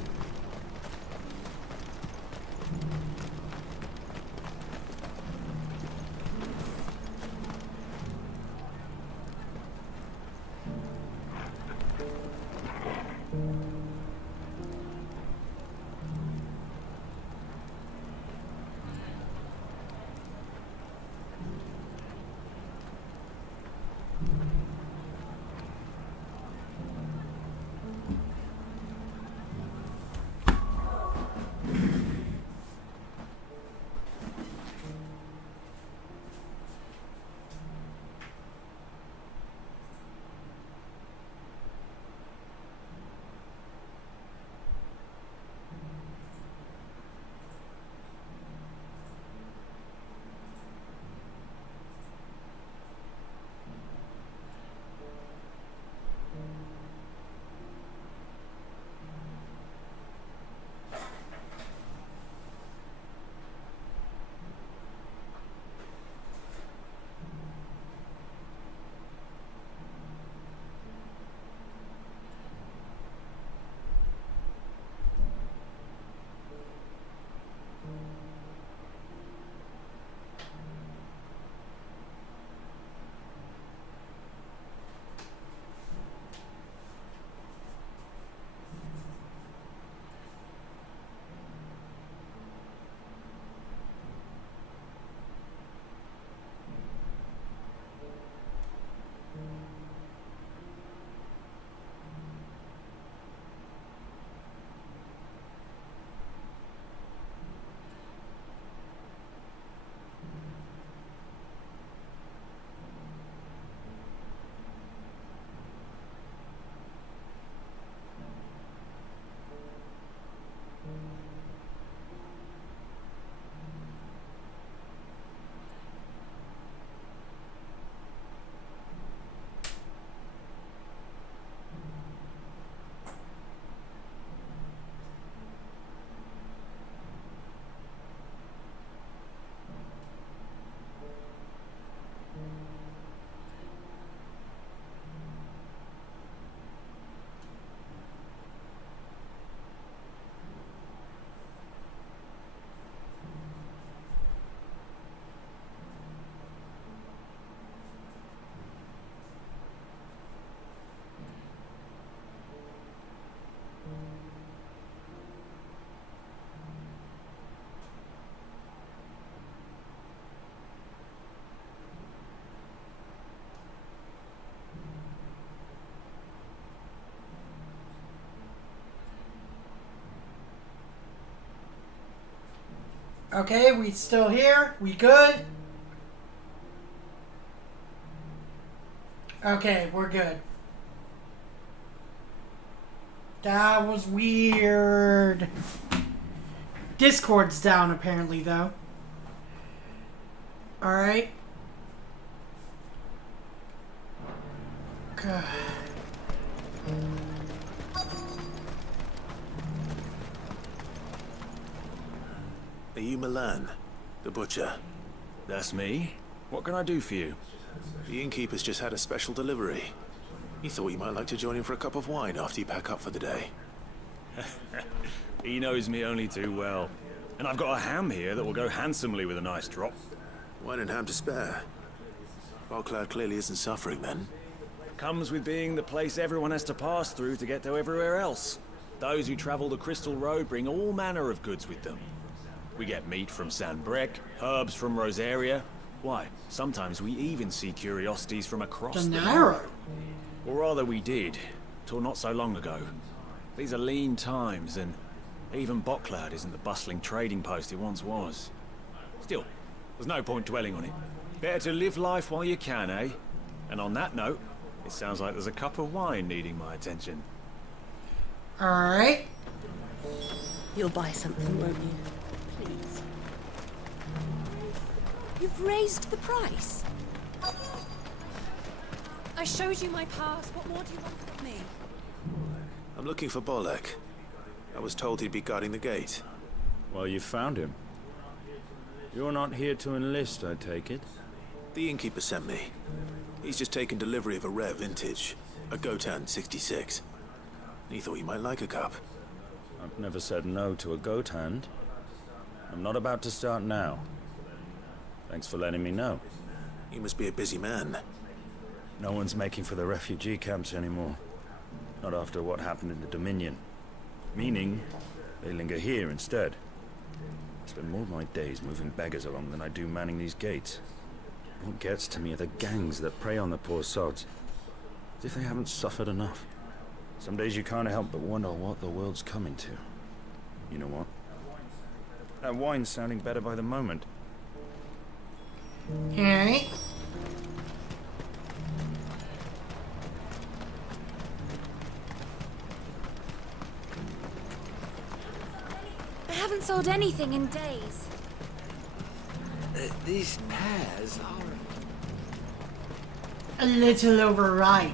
Okay, we still here? We good? Okay, we're good. That was weird. Discord's down apparently, though. Alright. God. Are you Milan, the butcher? That's me. What can I do for you? The innkeeper's just had a special delivery. He thought you might like to join him for a cup of wine after you pack up for the day. He knows me only too well. And I've got a ham here that will go handsomely with a nice drop. Wine and ham to spare. Barcloud clearly isn't suffering then. Comes with being the place everyone has to pass through to get to everywhere else. Those who travel the Crystal Road bring all manner of goods with them. We get meat from San Brec, herbs from Rosaria. Why, sometimes we even see curiosities from across the Narrow. Or rather we did, till not so long ago. These are lean times, and even Barcloud isn't the bustling trading post it once was. Still, there's no point dwelling on it. Better to live life while you can, eh? And on that note, it sounds like there's a cup of wine needing my attention. Alright. You'll buy something, won't you? Please. You've raised the price. I showed you my pass. What more do you want from me? I'm looking for Bolek. I was told he'd be guarding the gate. Well, you found him. You're not here to enlist, I take it? The innkeeper sent me. He's just taken delivery of a rare vintage, a Gotan 66. He thought you might like a cup. I've never said no to a goat hand. I'm not about to start now. Thanks for letting me know. You must be a busy man. No one's making for the refugee camps anymore. Not after what happened in the Dominion. Meaning, they linger here instead. I spend more of my days moving beggars along than I do manning these gates. What gets to me are the gangs that prey on the poor sods. As if they haven't suffered enough. Some days you can't help but wonder what the world's coming to. You know what? That wine's sounding better by the moment. Alright. I haven't sold anything in days. These pears are a little overripe.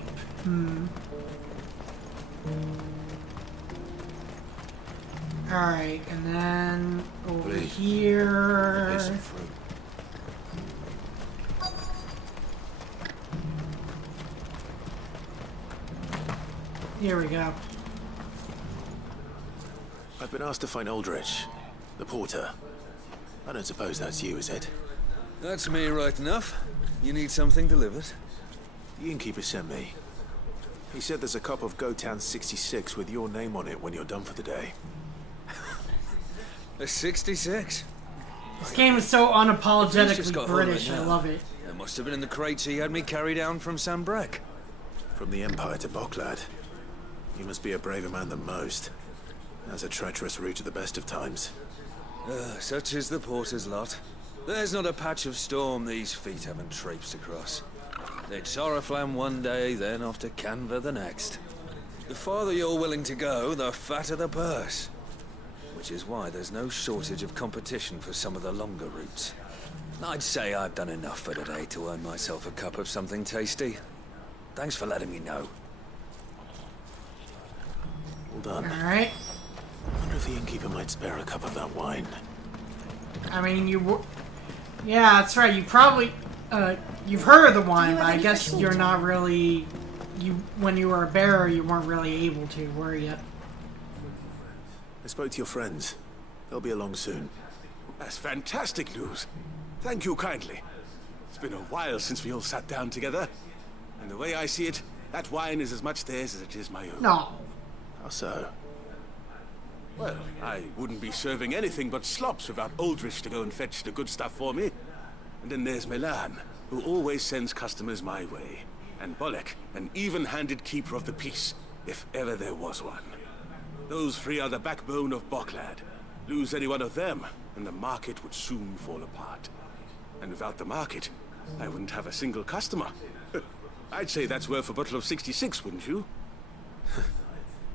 Alright, and then over here. Here we go. I've been asked to find Aldrich, the porter. I don't suppose that's you, is it? That's me right enough. You need something delivered? The innkeeper sent me. He said there's a cup of Gotan 66 with your name on it when you're done for the day. A 66? This game is so Just unapologetically got hold of it British. I now. love it. It must have been in the crates he had me carry down from Sanbrek. From the Empire to Boklad. You must be a braver man than most. That's a treacherous route at the best of times. Such is the porter's lot. There's not a patch of storm these feet haven't traipsed across. It's Oriflamme one day, then off to Canva the next. The farther you're willing to go, the fatter the purse. Which is why there's no shortage of competition for some of the longer routes. I'd say I've done enough for today to earn myself a cup of something tasty. Thanks for letting me know. Well done. Alright. I wonder if the innkeeper might spare a cup of that wine. I mean, yeah, that's right. You probably, you've heard of the wine, but I guess you're not really, when you were a bearer, you weren't really able to, were you? I spoke to your friends. They'll be along soon. That's fantastic news. Thank you kindly. It's been a while since we all sat down together. And the way I see it, that wine is as much theirs as it is my own. No. How so? Well, I wouldn't be serving anything but slops without Aldrich to go and fetch the good stuff for me. And then there's Milan, who always sends customers my way. And Bolek, an even-handed keeper of the peace, if ever there was one. Those three are the backbone of Boklad. Lose any one of them, and the market would soon fall apart. And without the market, I wouldn't have a single customer. I'd say that's worth a bottle of 66, wouldn't you?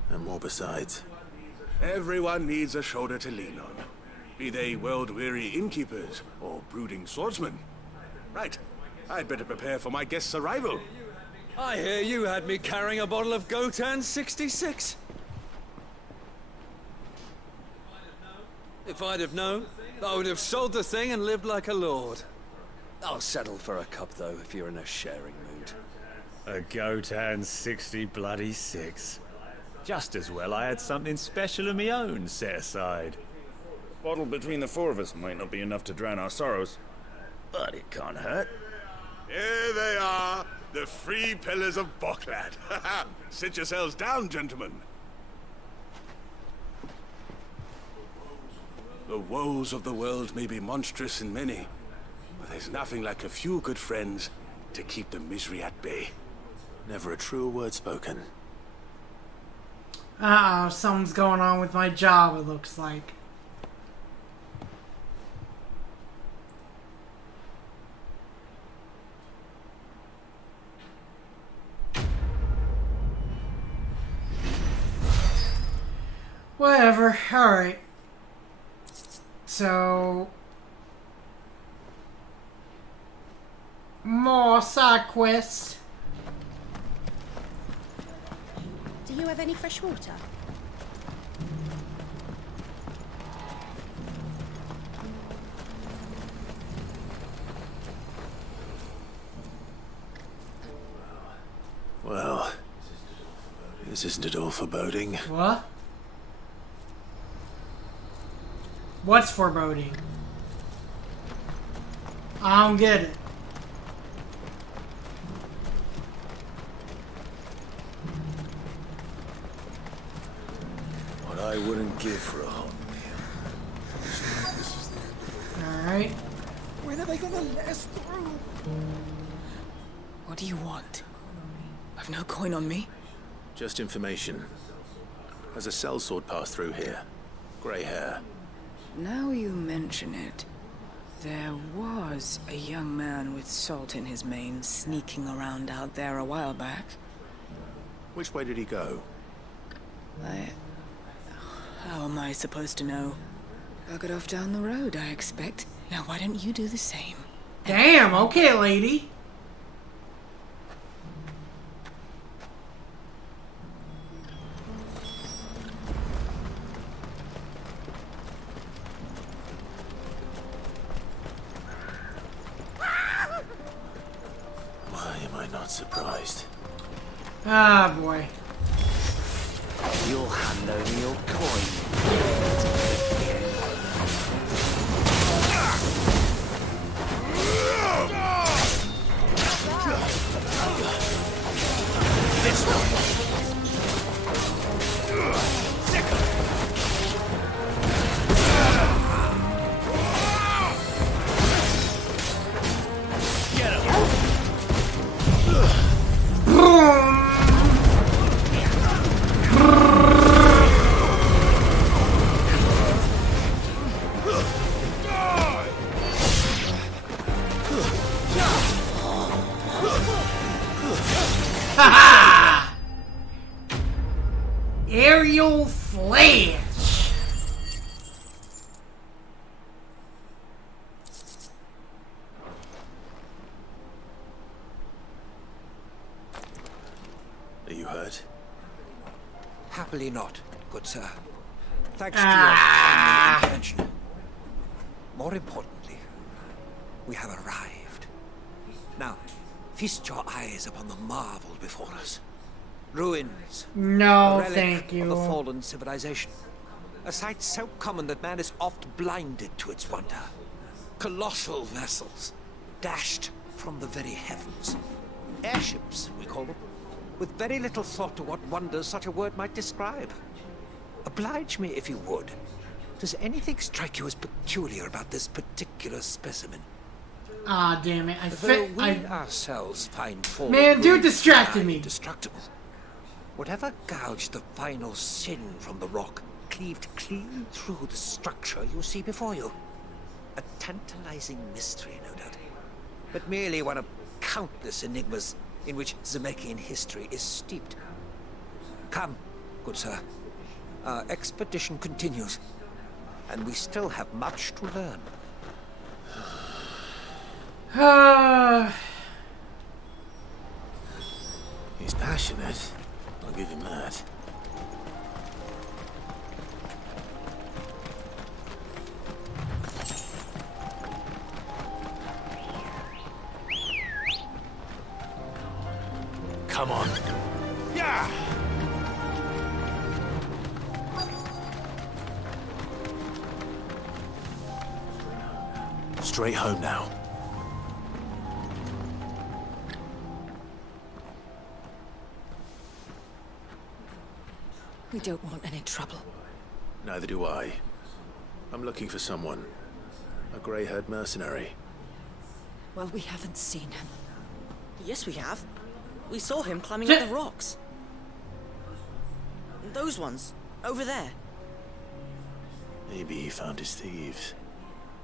And more besides. Everyone needs a shoulder to lean on. Be they world-weary innkeepers or brooding swordsmen. Right. I'd better prepare for my guest's arrival. I hear you had me carrying a bottle of Gotan 66. If I'd have known, I would have sold the thing and lived like a lord. I'll settle for a cup, though, if you're in a sharing mood. A Gotan 66. Just as well I had something special of my own set aside. Bottle between the four of us might not be enough to drown our sorrows, but it can't hurt. Here they are, the three pillars of Boklad. Sit yourselves down, gentlemen. The woes of the world may be monstrous in many, but there's nothing like a few good friends to keep the misery at bay. Never a truer word spoken. Uh-oh, something's going on with my job, it looks like. Whatever, alright. So... more side quests. Do you have any fresh water? Well, this isn't at all foreboding. What? What's foreboding? I don't get it. What I wouldn't give for a hot meal. Alright. When are they gonna let us through? What do you want? I've no coin on me. Just information. Has a sellsword passed through here? Grey hair. Now you mention it, there was a young man with salt in his mane sneaking around out there a while back. Which way did he go? How am I supposed to know? Buggered off down the road, I expect. Now why don't you do the same? Damn, okay, lady. Why am I not surprised? Ah, boy. You'll hand over your coin. This way. Aerial flash. Are you hurt? Happily not, good sir. Thanks to your timely intervention. More importantly, we have arrived. Now, feast your eyes upon the marvel before us. Ruins. No, a relic thank you. Of a fallen civilization. A sight so common that man is oft blinded to its wonder. Colossal vessels, dashed from the very heavens. Airships, we call them, with very little thought to what wonders such a word might describe. Oblige me if you would. Does anything strike you as peculiar about this particular specimen? Ah, damn it. Though we ourselves find fallen Man, dude ruins distracted me. indestructible. Whatever gouged the final sin from the rock cleaved clean through the structure you see before you. A tantalizing mystery, no doubt, but merely one of countless enigmas in which Zemeckis history is steeped. Come, good sir. Our expedition continues, and we still have much to learn. He's passionate. I'll give him that. Come on. Yeah! Straight home now. We don't want any trouble. Neither do I. I'm looking for someone. A grey-haired mercenary. Well, we haven't seen him. Yes, we have. We saw him climbing up the rocks. Those ones, over there. Maybe he found his thieves.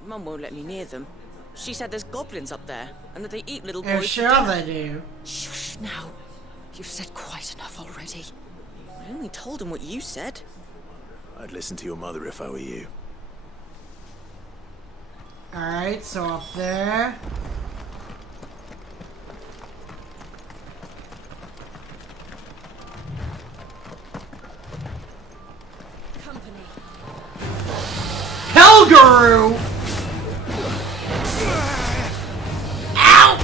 Mum won't let me near them. She said there's goblins up there, and that they eat little Yeah, boys. sure they do. Shush now. You've said quite enough already. I only told him what you said. I'd listen to your mother if I were you. Alright, so up there. Company. Helguru! Ow!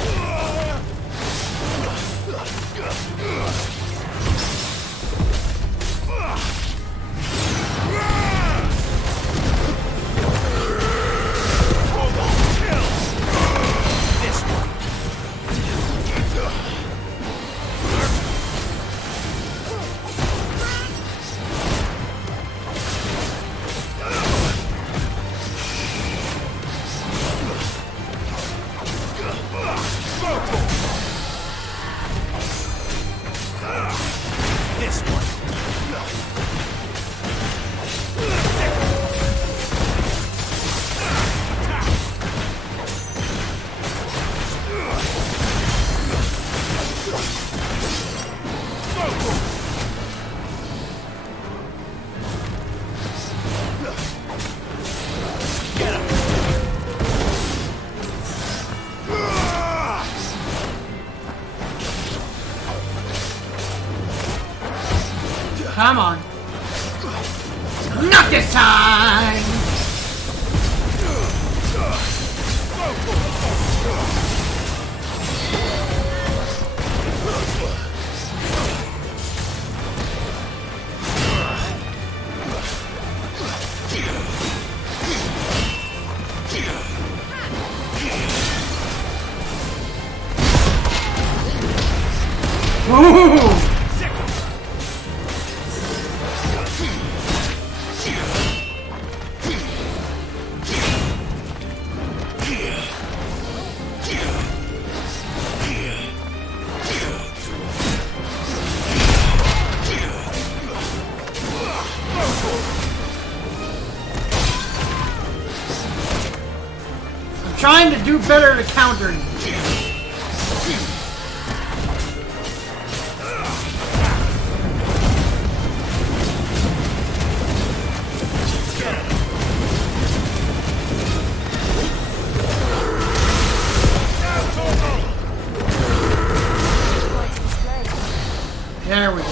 This one. Come on. Not this time! Ooh! Trying to do better at countering. There we go.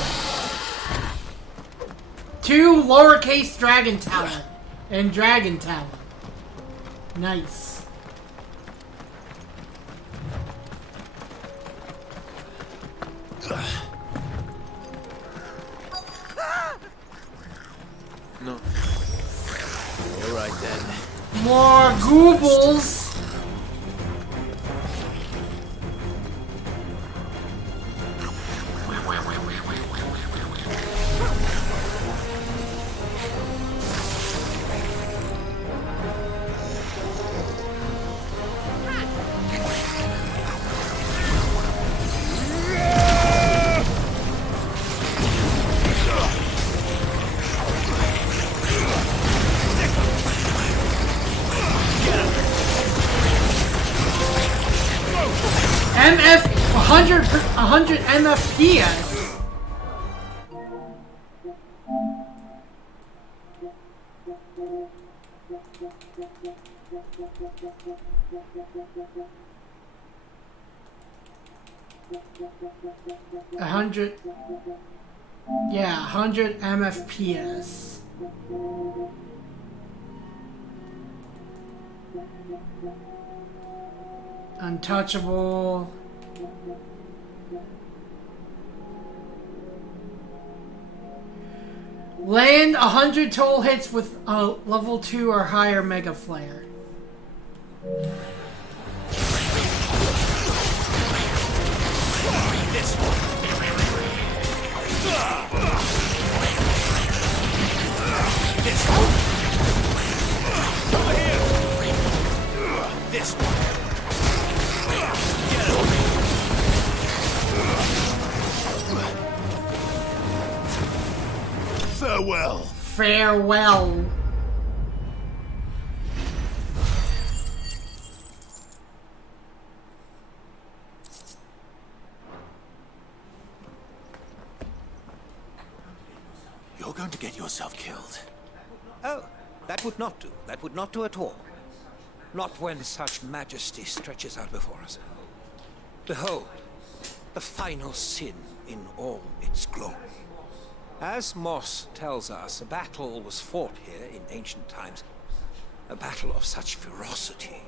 2 lowercase dragon talent and dragon talent. Nice. No. All right then. More goobles. MF 100 MFPS. Yeah, 100 MFPS. Untouchable. Land 100 total hits with a level 2 or higher Mega Flare. This one. This one. Over here. This one. Get him. Farewell. Farewell. You're going to get yourself killed. Oh, that would not do. That would not do at all. Not when such majesty stretches out before us. Behold, the final sin in all its glory. As Moss tells us, a battle was fought here in ancient times. A battle of such ferocity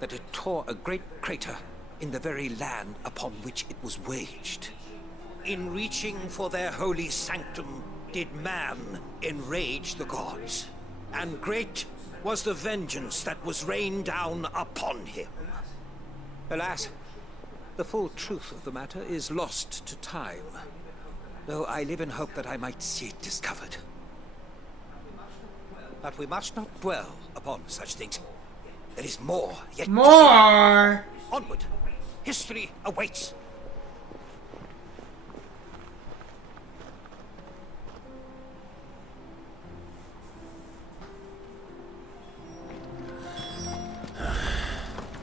that it tore a great crater in the very land upon which it was waged. In reaching for their holy sanctum, did man enrage the gods, and great was the vengeance that was rained down upon him. Alas, the full truth of the matter is lost to time, though I live in hope that I might see it discovered. But we must not dwell upon such things. There is more yet. More! Onward! History awaits.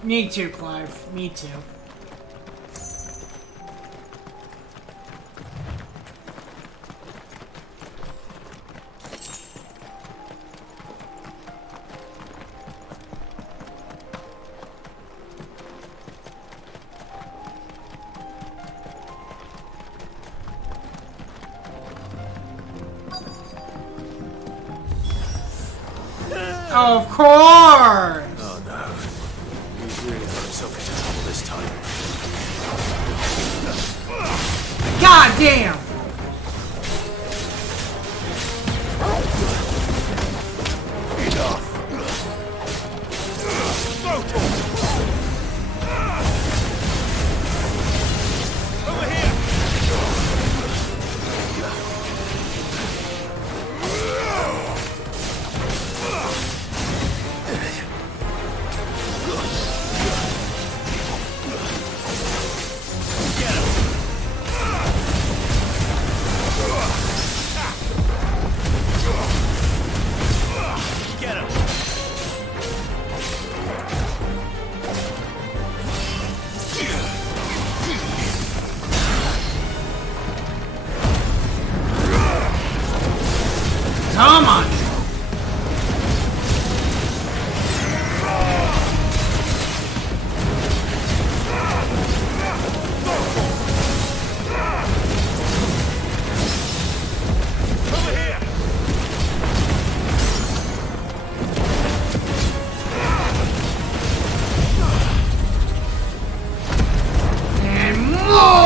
Me too, Clive. Me too. Of course! Oh no. He's really got himself into trouble this time. God damn! Enough. Over here. Come on! Over here. And more!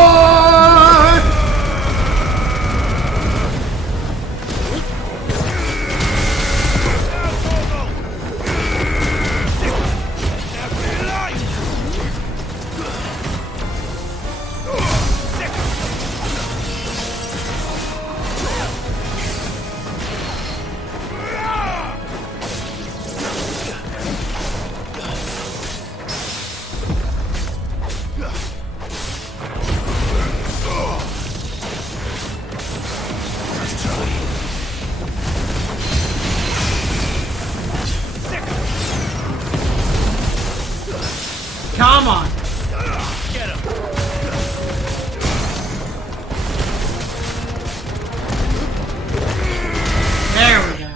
Come on! Get him. There we go.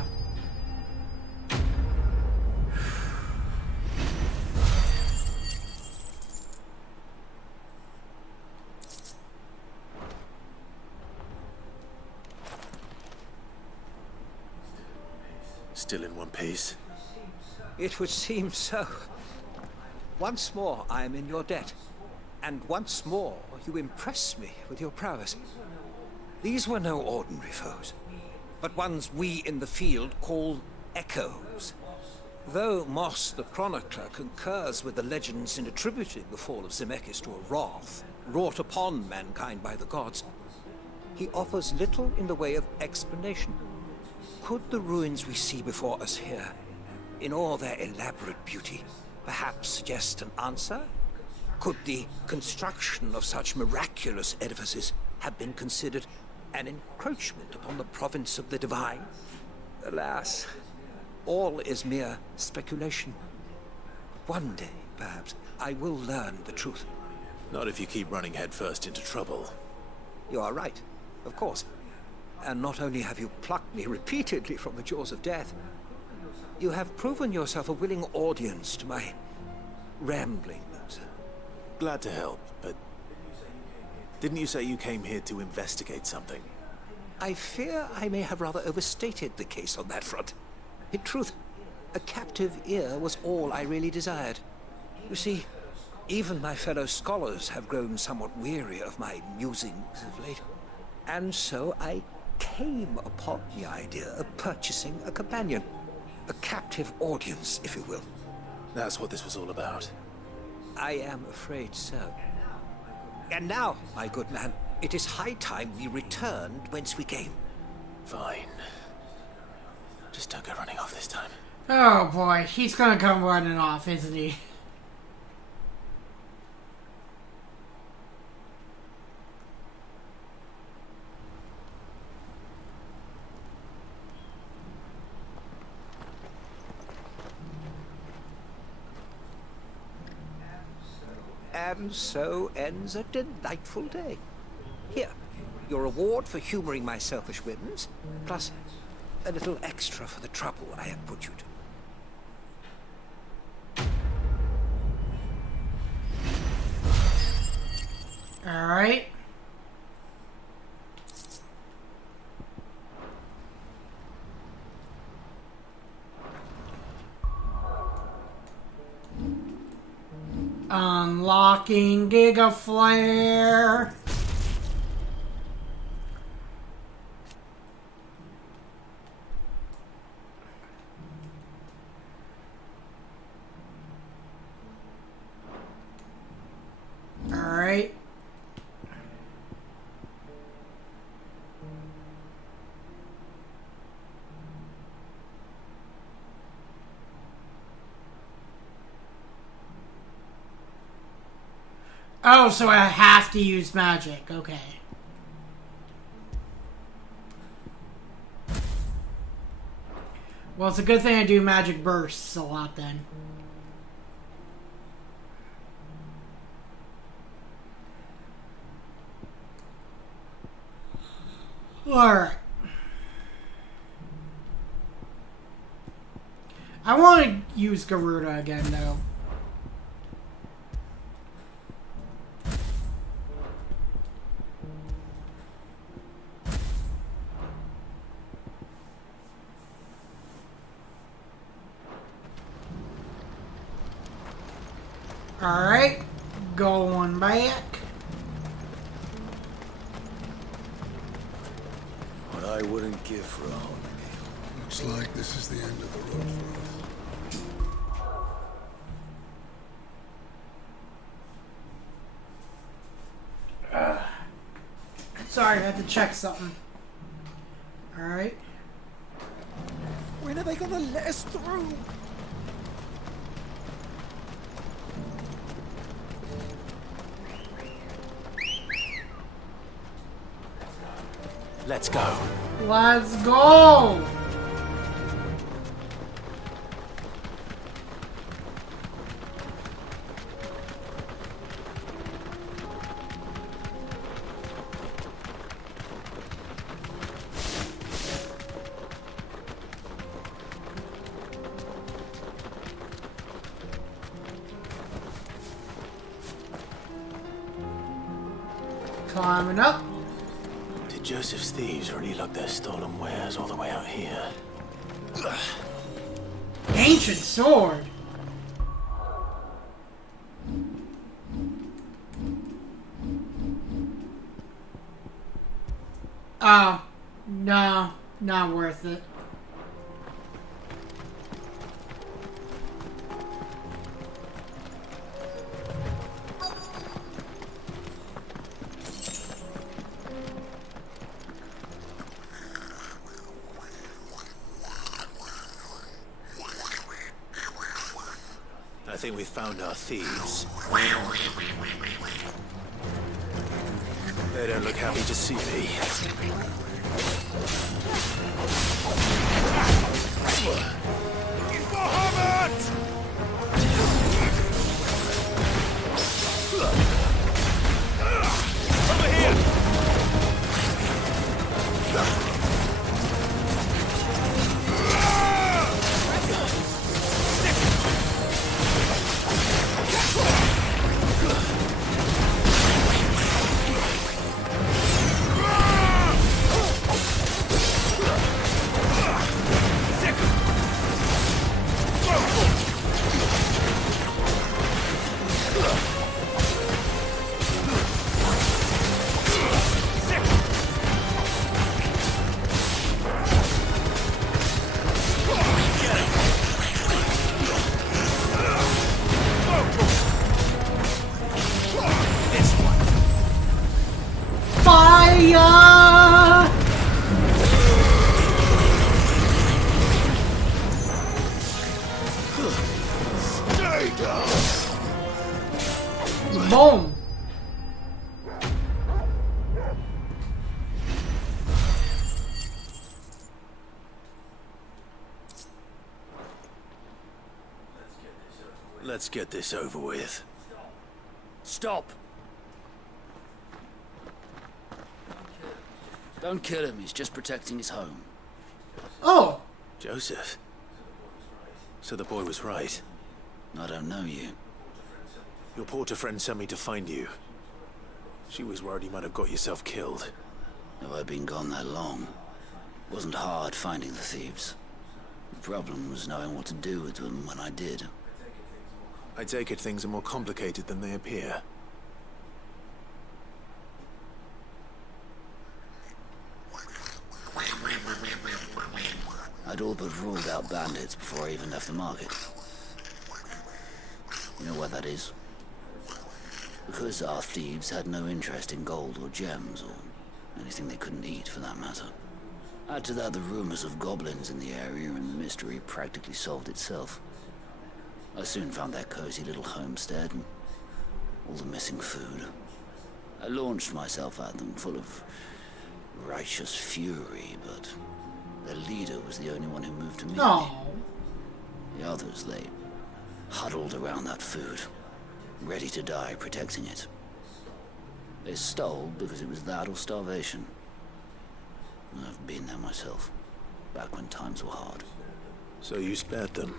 Still in one piece. It would seem so. Once more I am in your debt. And once more you impress me with your prowess. These were no ordinary foes, but ones we in the field call echoes. Though Moss the Chronicler concurs with the legends in attributing the fall of Zemeckis to a wrath wrought upon mankind by the gods, he offers little in the way of explanation. Could the ruins we see before us here, in all their elaborate beauty, perhaps suggest an answer? Could the construction of such miraculous edifices have been considered an encroachment upon the province of the divine? Alas, all is mere speculation. One day, perhaps, I will learn the truth. Not if you keep running headfirst into trouble. You are right, of course. And not only have you plucked me repeatedly from the jaws of death, you have proven yourself a willing audience to my ramblings. Glad to help, but didn't you say you came here to investigate something? I fear I may have rather overstated the case on that front. In truth, a captive ear was all I really desired. You see, even my fellow scholars have grown somewhat weary of my musings of late. And so I came upon the idea of purchasing a companion. A captive audience, if you will. That's what this was all about. I am afraid so. And now, my good man, it is high time we returned whence we came. Fine. Just don't go running off this time. Oh boy, he's gonna come running off, isn't he? And so ends a delightful day. Here, your reward for humoring my selfish whims, plus a little extra for the trouble I have put you to. All right. Unlocking Giga Flare. All right. Oh, so I have to use magic. Okay. Well, it's a good thing I do magic bursts a lot then. Alright. I want to use Garuda again, though. Alright, going back. What I wouldn't give for a home meal. Looks like this is the end of the road for us. Sorry, I had to check something. Alright. When are they gonna let us through? Let's go. Let's go! Climbing up. Did Joseph's thieves really lug their stolen wares all the way out here? Ancient sword. Oh, no, not worth it. I think we found our thieves. They don't look happy to see me. Over here! Fire! Stay down! Boom! Let's get this over with. Stop! Don't kill him, he's just protecting his home. Oh! Joseph. So the boy was right. I don't know you. Your porter friend sent me to find you. She was worried you might have got yourself killed. Have I been gone that long? It wasn't hard finding the thieves. The problem was knowing what to do with them when I did. I take it things are more complicated than they appear. I'd all but ruled out bandits before I even left the market. You know why that is? Because our thieves had no interest in gold or gems, or anything they couldn't eat for that matter. Add to that the rumors of goblins in the area, and the mystery practically solved itself. I soon found their cozy little homestead, and all the missing food. I launched myself at them, full of righteous fury, but their leader was the only one who moved to meet me. The others, they huddled around that food, ready to die protecting it. They stole because it was that or starvation. I've been there myself, back when times were hard. So you spared them?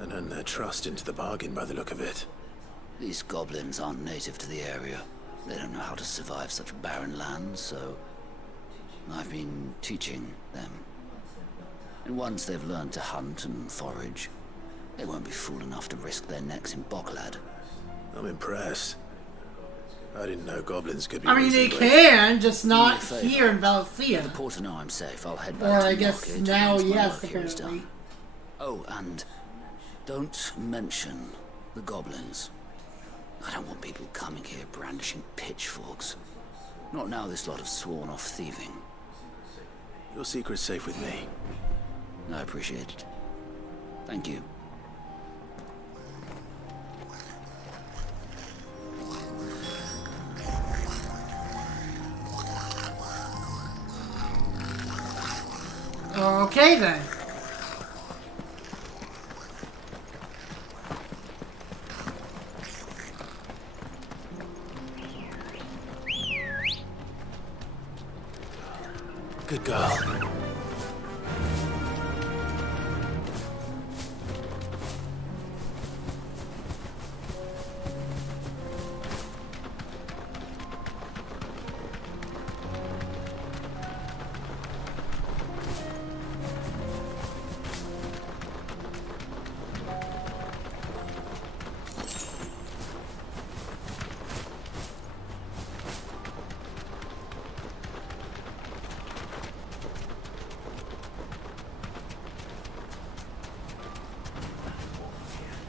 And earned their trust into the bargain by the look of it. These goblins aren't native to the area. They don't know how to survive such barren lands, so I've been teaching them. And once they've learned to hunt and forage, they won't be fool enough to risk their necks in Bocklad. I'm impressed. I didn't know goblins could be. I mean, they reasoned with. can, just not here in Valencia. The porter know I'm safe. I'll head Or back to I the guess market now, once my yes, work here is done. apparently. Oh, and don't mention the goblins. I don't want people coming here brandishing pitchforks. Not now this lot have sworn off thieving. Your secret's safe with me. I appreciate it. Thank you. Okay then. Good girl.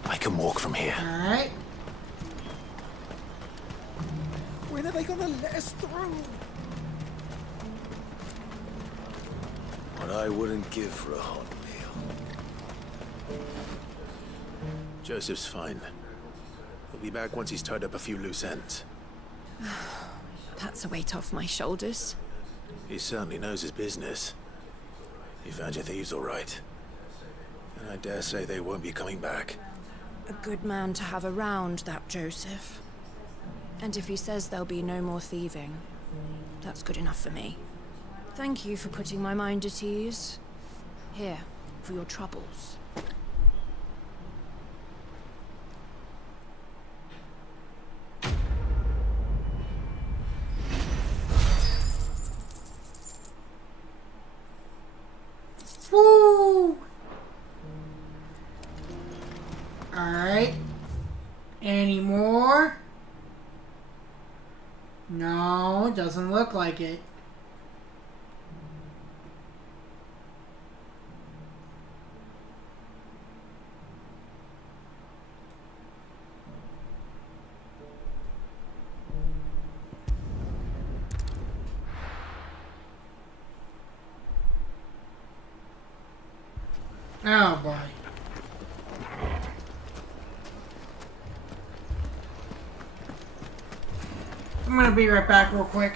I can walk from here. Alright. When are they gonna let us through? What I wouldn't give for a hot meal. Joseph's fine. He'll be back once he's tied up a few loose ends. That's a weight off my shoulders. He certainly knows his business. You found your thieves all right. And I dare say they won't be coming back. A good man to have around, that Joseph. And if he says there'll be no more thieving, that's good enough for me. Thank you for putting my mind at ease. Here, for your troubles. Woo! Alright. Any more? No, it doesn't look like it. Oh boy. I'm gonna be right back real quick.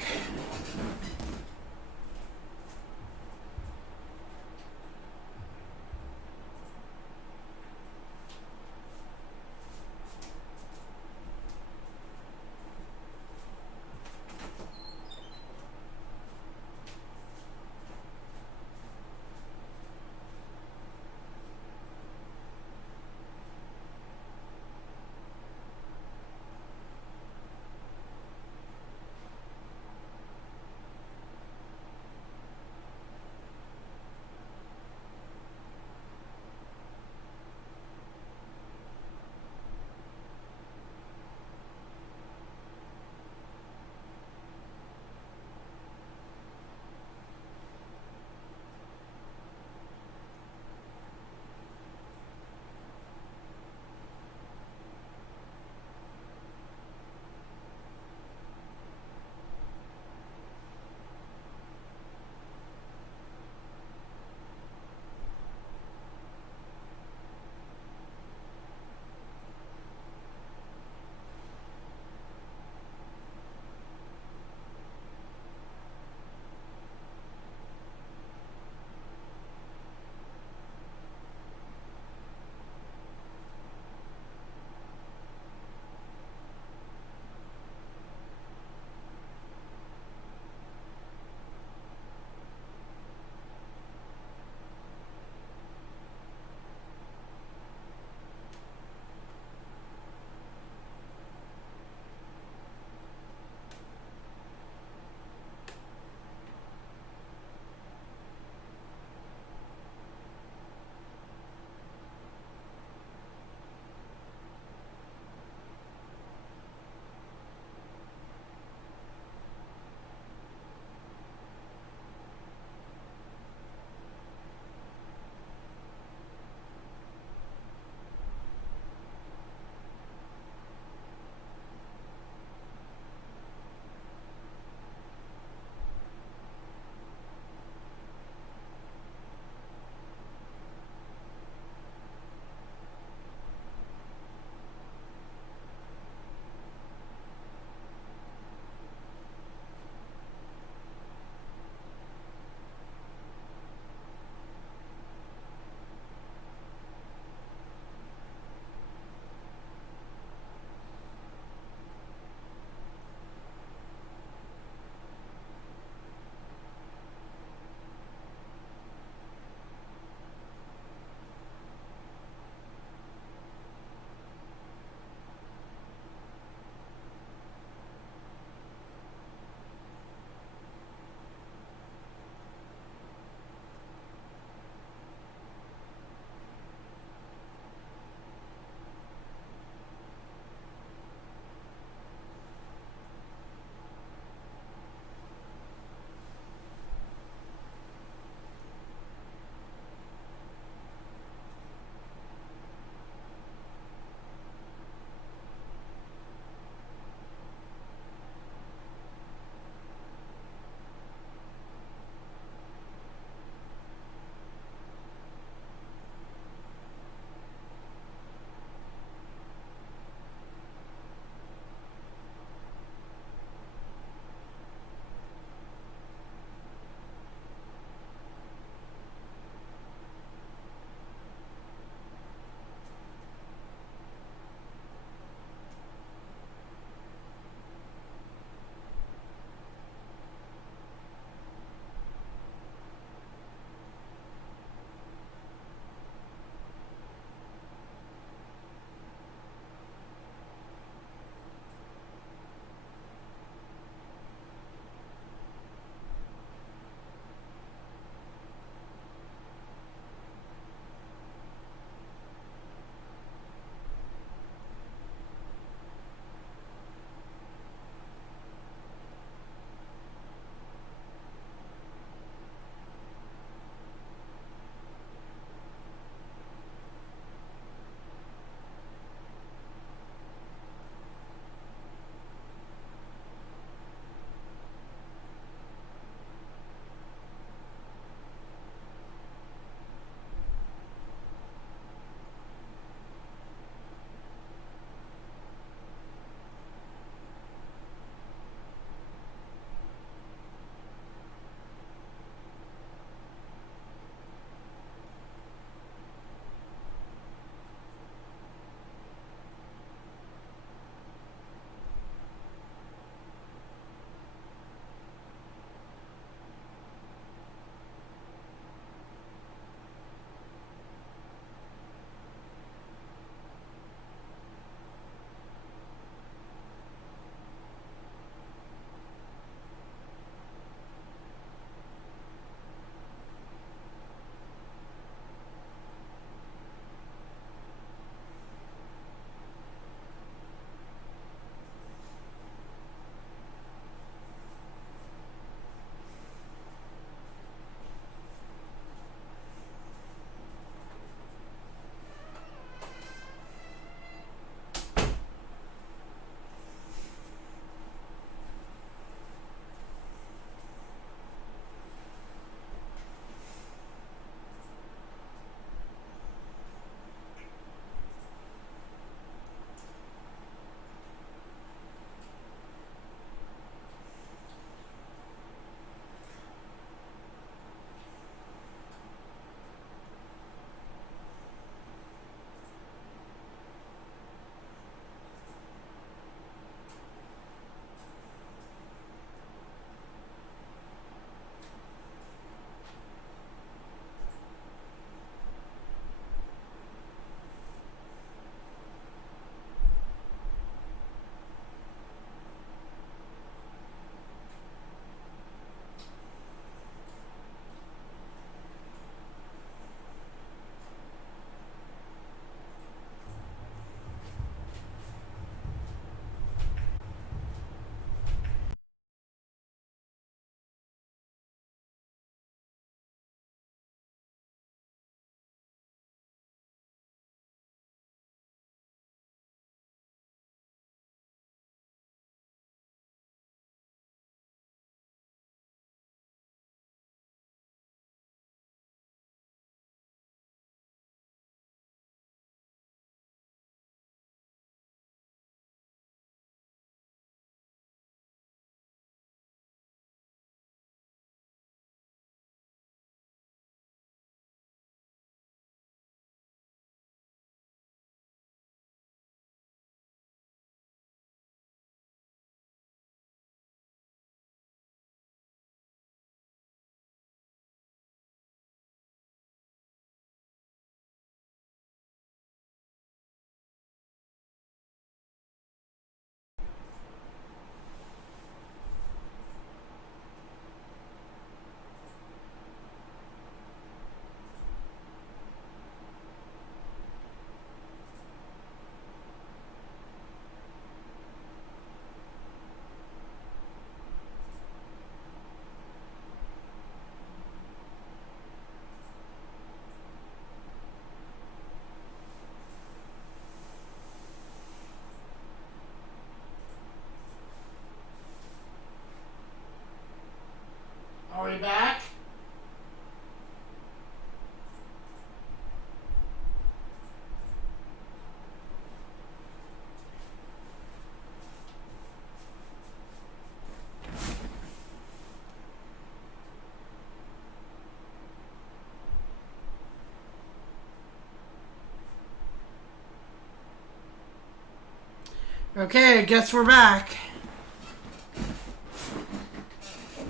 Okay, I guess we're back.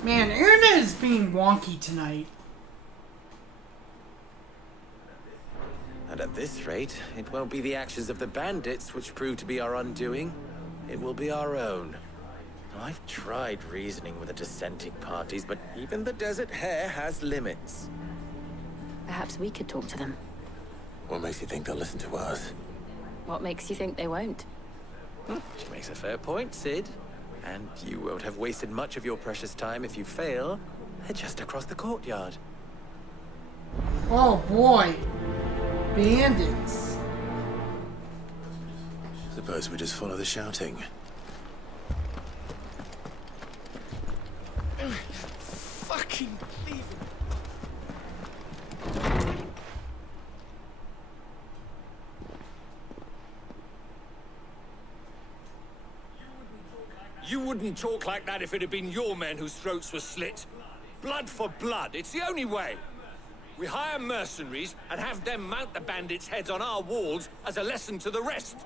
Man, internet is being wonky tonight. And at this rate, it won't be the actions of the bandits which prove to be our undoing. It will be our own. I've tried reasoning with the dissenting parties, but even the Desert Hare has limits. Perhaps we could talk to them. What makes you think they'll listen to us? What makes you think they won't? She makes a fair point, Sid. And you won't have wasted much of your precious time if you fail. They're just across the courtyard. Oh boy. Bandits. Suppose we just follow the shouting. Fucking leave it. You wouldn't talk like that if it had been your men whose throats were slit. Blood for blood, it's the only way. We hire mercenaries and have them mount the bandits' heads on our walls as a lesson to the rest.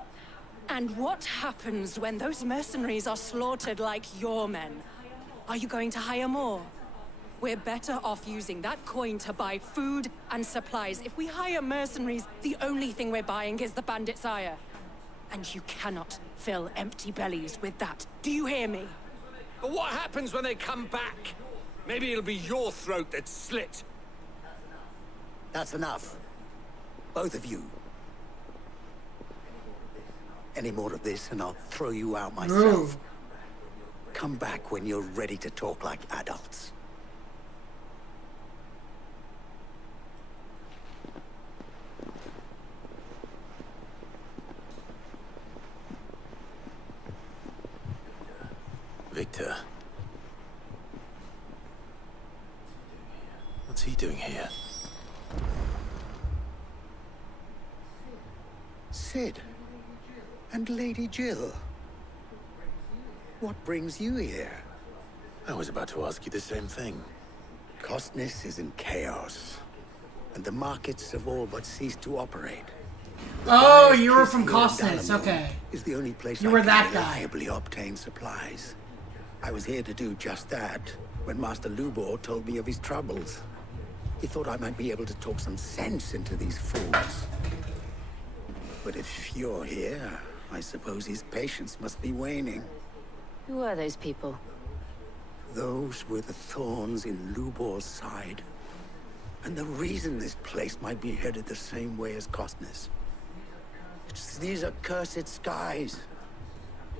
And what happens when those mercenaries are slaughtered like your men? Are you going to hire more? We're better off using that coin to buy food and supplies. If we hire mercenaries, the only thing we're buying is the bandits' ire. And you cannot fill empty bellies with that. Do you hear me? But what happens when they come back? Maybe it'll be your throat that's slit. That's enough. Both of you. Any more of this and I'll throw you out myself. Come back when you're ready to talk like adults. Victor. What's he doing here? Sid. And Lady Jill. What brings you here? I was about to ask you the same thing. Costness is in chaos. And the markets have all but ceased to operate. Oh, you were from Costness, okay. Is the only place You I were can that guy. reliably obtain supplies. I was here to do just that when Master Lubor told me of his troubles. He thought I might be able to talk some sense into these fools. But if you're here, I suppose his patience must be waning. Who are those people? Those were the thorns in Lubor's side. And the reason this place might be headed the same way as Costness. It's these accursed skies.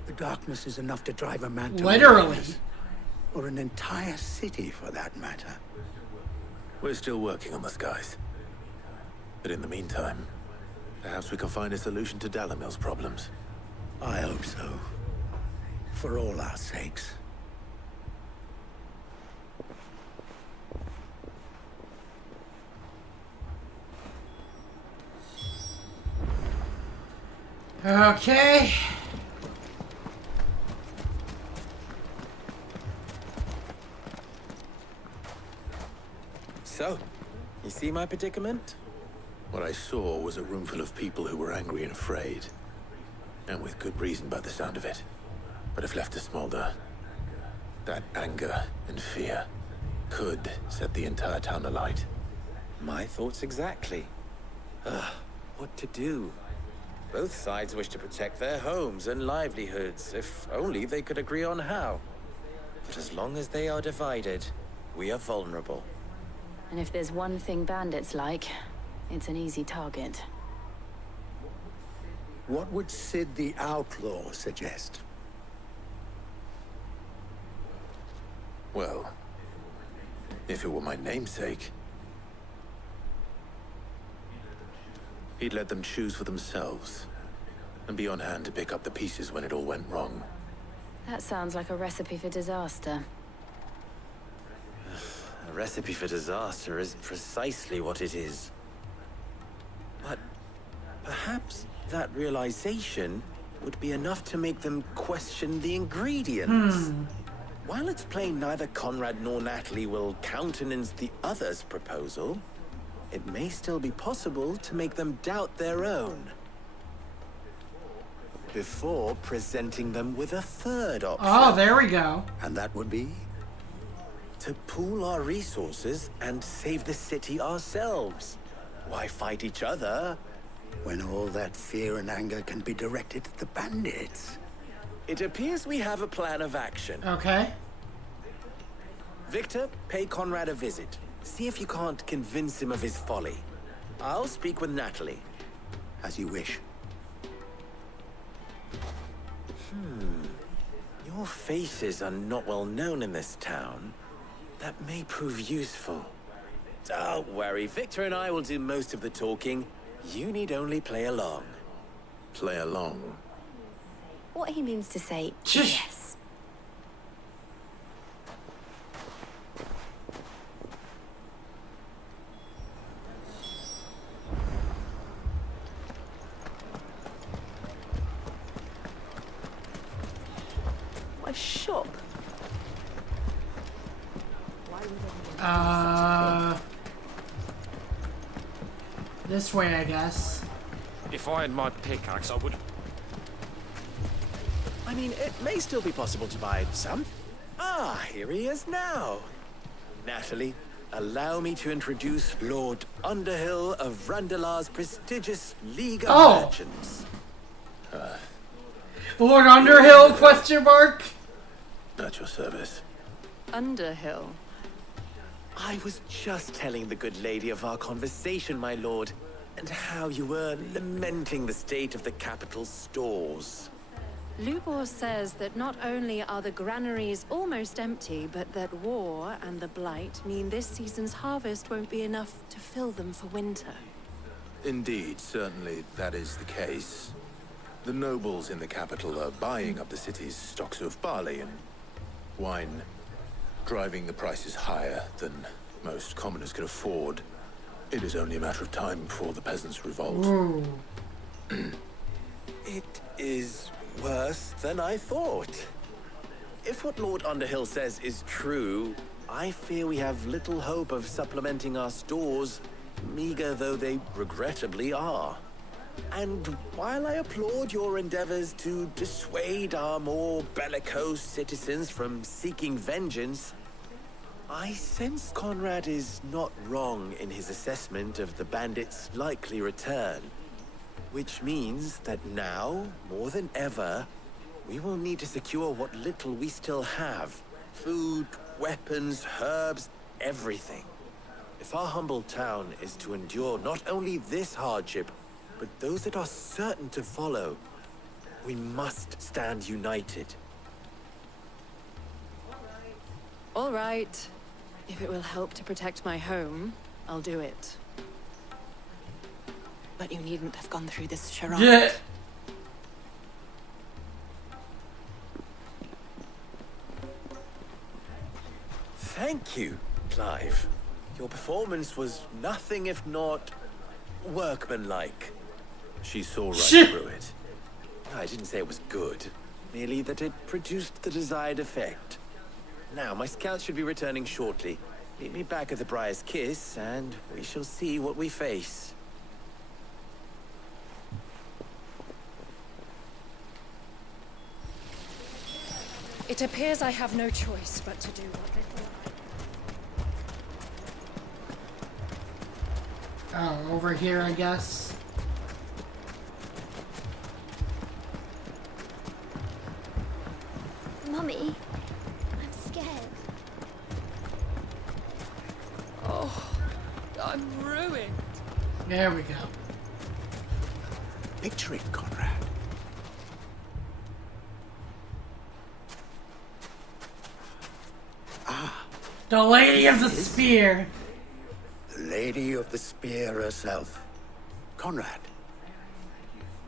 The darkness is enough to drive a man to Literally. madness. Or an entire city, for that matter. We're still working on the skies. But in the meantime, perhaps we can find a solution to Dalamil's problems. I hope so. For all our sakes. Okay. So, you see my predicament? What I saw was a room full of people who were angry and afraid. And with good reason by the sound of it. But if left to smolder, that anger and fear could set the entire town alight. My thoughts exactly. What to do? Both sides wish to protect their homes and livelihoods, if only they could agree on how. But as long as they are divided, we are vulnerable. And if there's one thing bandits like, it's an easy target. What would Sid the Outlaw suggest? Well, if it were my namesake, he'd let them choose for themselves and be on hand to pick up the pieces when it all went wrong. That sounds like a recipe for disaster. A recipe for disaster is precisely what it is. But perhaps that realization would be enough to make them question the ingredients. While it's plain neither Conrad nor Natalie will countenance the other's proposal, it may still be possible to make them doubt their own. before presenting them with a third option. Oh, there we go. And that would be? To pool our resources and save the city ourselves. Why fight each other when all that fear and anger can be directed at the bandits? It appears we have a plan of action. Okay. Victor, pay Conrad a visit. See if you can't convince him of his folly. I'll speak with Natalie. As you wish. Your faces are not well known in this town. That may prove useful. Don't worry, Victor and I will do most of the talking. You need only play along. Play along? What he means to say, yes. A shop. This way, I guess. If I had my pickaxe, I would. I mean, it may still be possible to buy some. Ah, here he is now. Natalie, allow me to introduce Lord Underhill of Randalar's prestigious League of Merchants. Lord Underhill, question mark? At your service. Underhill. I was just telling the good lady of our conversation, my lord, and how you were lamenting the state of the capital's stores. Lubor says that not only are the granaries almost empty, but that war and the Blight mean this season's harvest won't be enough to fill them for winter. Indeed, certainly that is the case. The nobles in the capital are buying up the city's stocks of barley and wine, driving the prices higher than most commoners can afford. It is only a matter of time before the peasants revolt. It is worse than I thought. If what Lord Underhill says is true, I fear we have little hope of supplementing our stores, meager though they regrettably are. And while I applaud your endeavors to dissuade our more bellicose citizens from seeking vengeance, I sense Conrad is not wrong in his assessment of the bandits' likely return. Which means that now, more than ever, we will need to secure what little we still have. Food, weapons, herbs, everything. If our humble town is to endure not only this hardship, but those that are certain to follow, we must stand united. All right. If it will help to protect my home, I'll do it. But you needn't have gone through this charade. Yeah. Thank you, Clive. Your performance was nothing if not workmanlike. She saw right through it. I didn't say it was good, merely that it produced the desired effect. Now, my scouts should be returning shortly. Meet me back at the Briar's Kiss, and we shall see what we face. It appears I have no choice but to do what little Oh, over here, I guess. Mummy, I'm scared. Oh, I'm ruined. There we go. Picture it, Conrad. The Lady of the Spear. The Lady of the Spear herself. Conrad.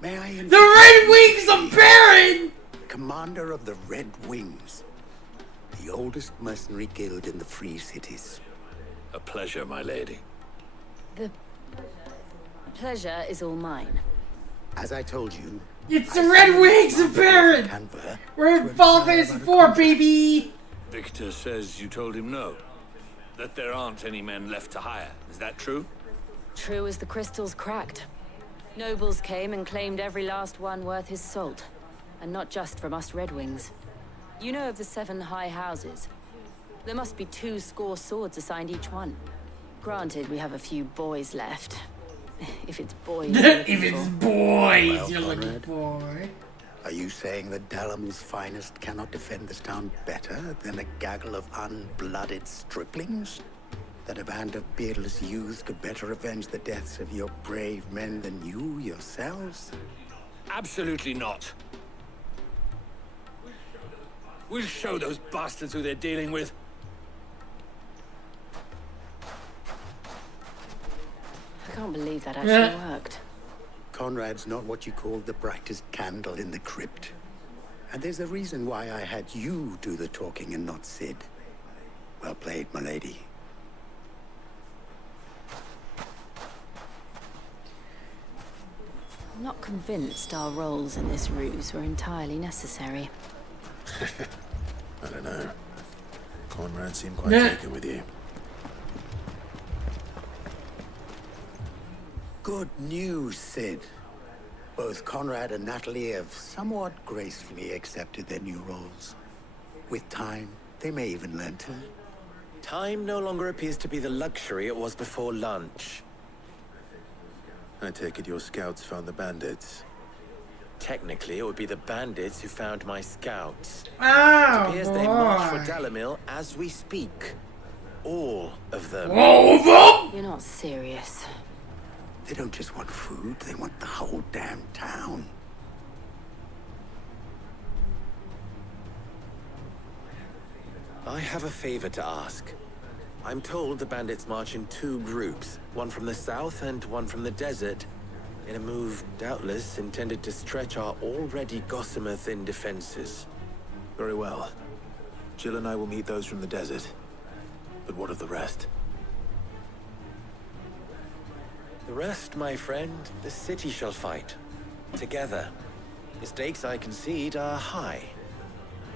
May I The Red Wings of Baron! Commander of the Red Wings. The oldest mercenary guild in the Free Cities. A pleasure, my lady. The pleasure is all mine. As I told you, It's the Red Wings of Baron! We're in Final Fantasy 4, baby! Victor says you told him no. That there aren't any men left to hire. Is that true? True as the crystals cracked. Nobles came and claimed every last one worth his salt. And not just from us Red Wings. You know of the 7 high houses? There must be 2 swords assigned each one. Granted, we have a few boys left. If it's boys If it's boys Well, you're looking Conrad, for. Are you saying that Dalamil's finest cannot defend this town better than a gaggle of unblooded striplings? That a band of beardless youths could better avenge the deaths of your brave men than you yourselves? Absolutely not. We'll show those bastards who they're dealing with. I can't believe that actually worked. Conrad's not what you call the brightest candle in the crypt. And there's a reason why I had you do the talking and not Sid. Well played, my lady. I'm not convinced our roles in this ruse were entirely necessary. I don't know. Conrad seemed quite taken with you. Good news, Sid. Both Conrad and Natalie have somewhat gracefully accepted their new roles. With time, they may even learn to. Time no longer appears to be the luxury it was before lunch. I take it your scouts found the bandits. Technically, it would be the bandits who found my scouts. Oh, it appears they march for Dalamil as we speak. All of them. All of them? You're not serious. They don't just want food, they want the whole damn town. I have a favor to ask. I'm told the bandits march in 2 groups, one from the south and one from the desert, in a move doubtless intended to stretch our already gossamer-thin defenses. Very well. Jill and I will meet those from the desert. But what of the rest? The rest, my friend, the city shall fight. Together. The stakes, I concede, are high.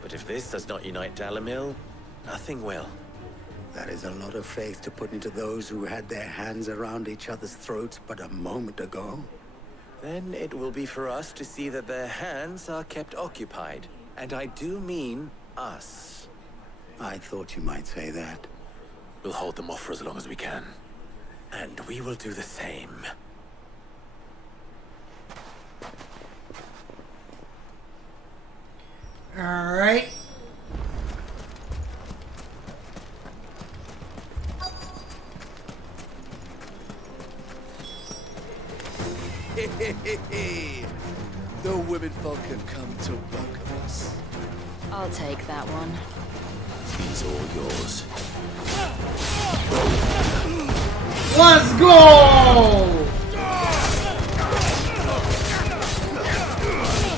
But if this does not unite Dalamil, nothing will. That is a lot of faith to put into those who had their hands around each other's throats but a moment ago. Then it will be for us to see that their hands are kept occupied. And I do mean us. I thought you might say that. We'll hold them off for as long as we can. And we will do the same. All right. The women folk have come to welcome us. I'll take that one. He's all yours. Let's go!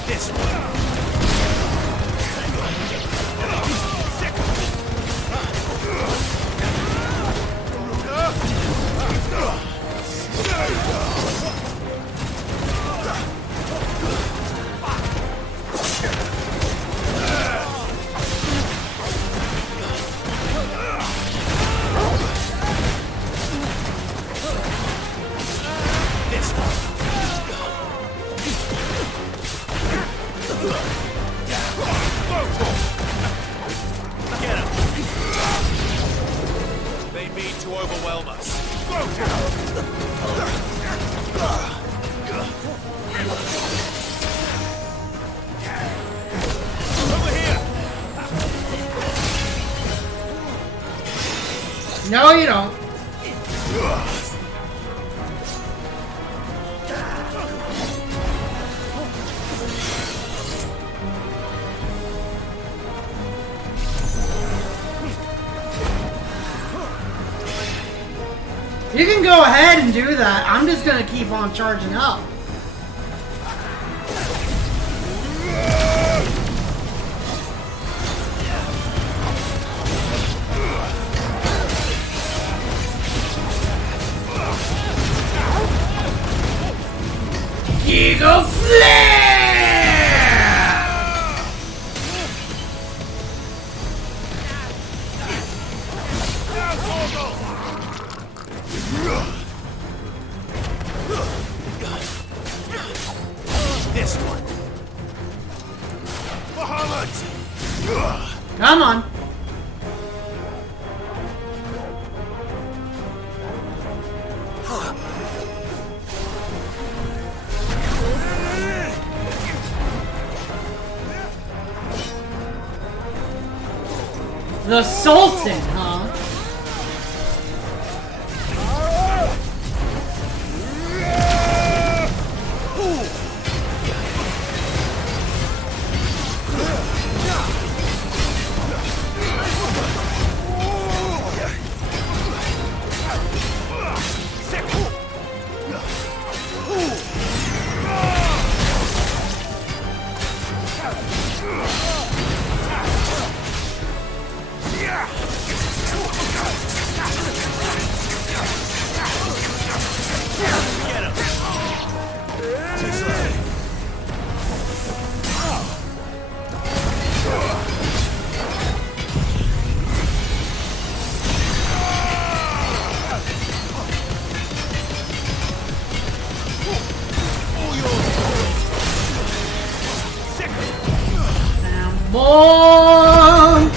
This one. They mean to overwhelm us. Over here. No, you don't. You can go ahead and do that. I'm just gonna keep on charging up. Eagle Flare! Come on. The Sultan, huh? Boom!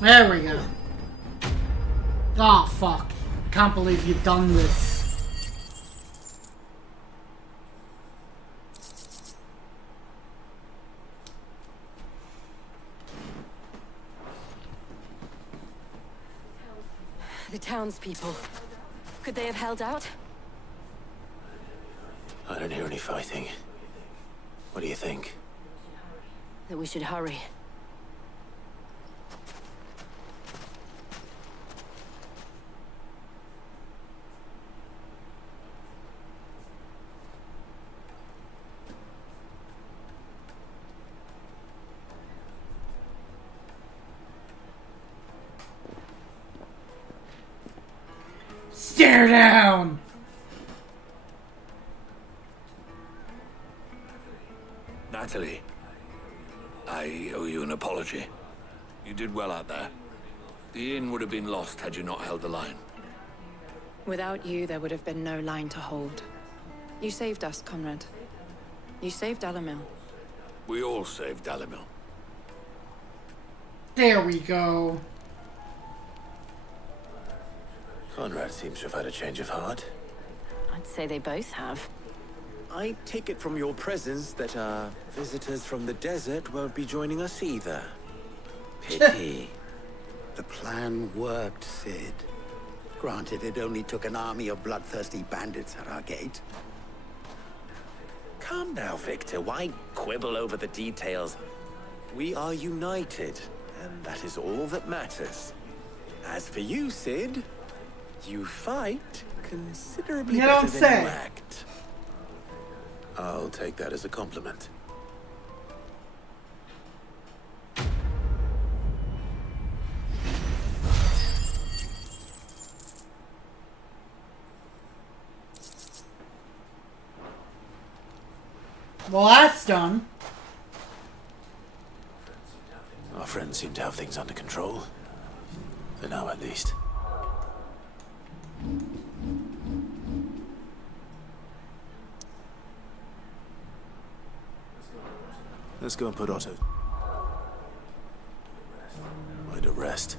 There we go. Oh, fuck. I can't believe you've done this. The townspeople. Could they have held out? I don't hear any fighting. What do you think? That we should hurry. Stare down! Natalie, I owe you an apology. You did well out there. The inn would have been lost had you not held the line. Without you, there would have been no line to hold. You saved us, Conrad. You saved Alamil. We all saved Alamil. There we go. Conrad seems to have had a change of heart. I'd say they both have. I take it from your presence that our visitors from the desert won't be joining us either. Pity. The plan worked, Sid. Granted, it only took an army of bloodthirsty bandits at our gate. Calm now, Victor. Why quibble over the details? We are united, and that is all that matters. As for you, Sid, you fight considerably better than you act. I'll take that as a compliment. Well, that's done. Our friends seem to have things under control. For now, at least. Let's go and put Otto. Why to rest?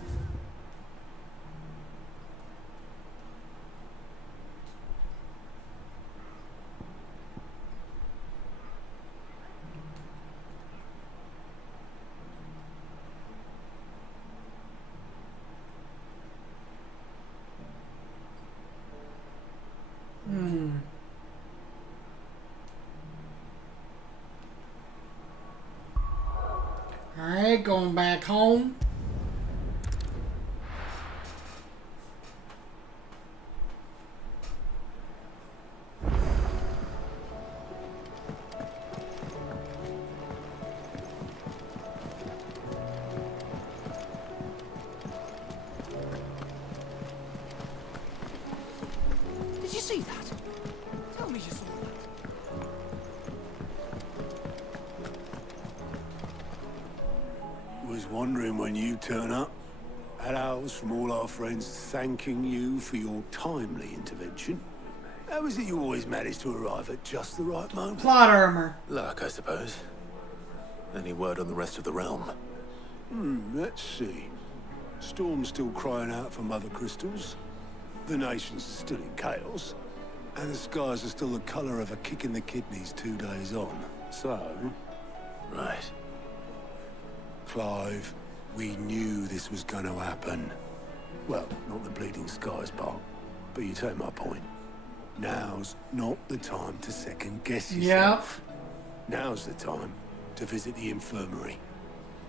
Alright, going back home. see that? Tell me you saw that. Was wondering when you turn up. Had owls from all our friends thanking you for your timely intervention. How is it you always manage to arrive at just the right moment? Plot armor. Luck, I suppose. Any word on the rest of the realm? Let's see. Storm's still crying out for mother crystals. The nation's still in chaos. And the skies are still the colour of a kick in the kidneys 2 days on. So... Right. Clive, we knew this was going to happen. Well, not the bleeding skies part, but you take my point. Now's not the time to second guess yourself. Now's the time to visit the infirmary.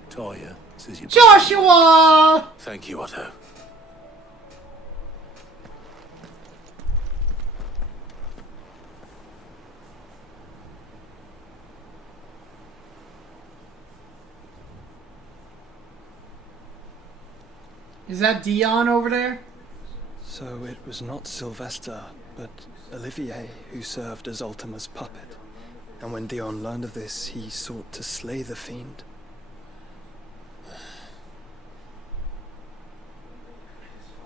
Talia says you... Joshua! Thank you, Otto. Is that Dion over there? So it was not Sylvester, but Olivier who served as Ultima's puppet. And when Dion learned of this, he sought to slay the fiend.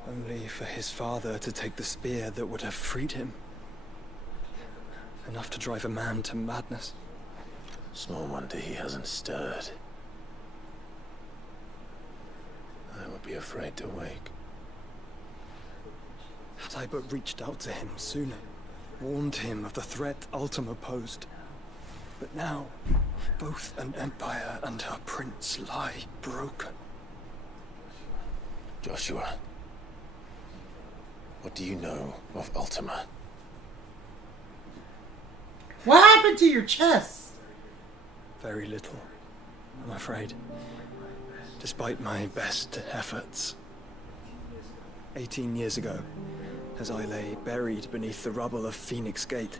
Only for his father to take the spear that would have freed him. Enough to drive a man to madness. Small wonder he hasn't stirred. I would be afraid to wake. Had I but reached out to him sooner, warned him of the threat Ultima posed. But now, both an empire and her prince lie broken. Joshua, what do you know of Ultima? What happened to your chest? Very little, I'm afraid. Despite my best efforts. 18 years ago, as I lay buried beneath the rubble of Phoenix Gate,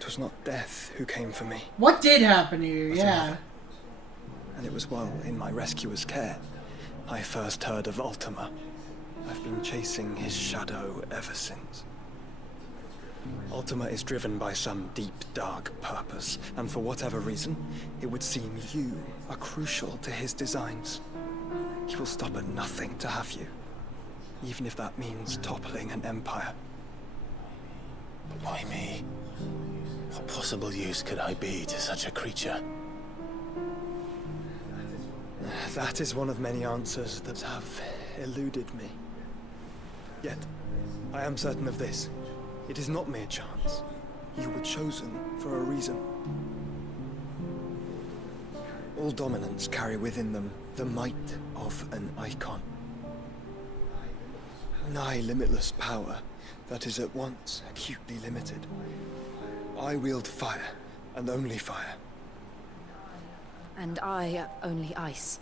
it was not death who came for me. What did happen to you? But Yeah. another. And it was while in my rescuer's care I first heard of Ultima. I've been chasing his shadow ever since. Ultima is driven by some deep, dark purpose, and for whatever reason, it would seem you are crucial to his designs. He will stop at nothing to have you, even if that means toppling an empire. But why me? What possible use could I be to such a creature? That is one of many answers that have eluded me. Yet, I am certain of this. It is not mere chance. You were chosen for a reason. All dominants carry within them the might of an icon. Nigh limitless power that is at once acutely limited. I wield fire, and only fire. And I only ice.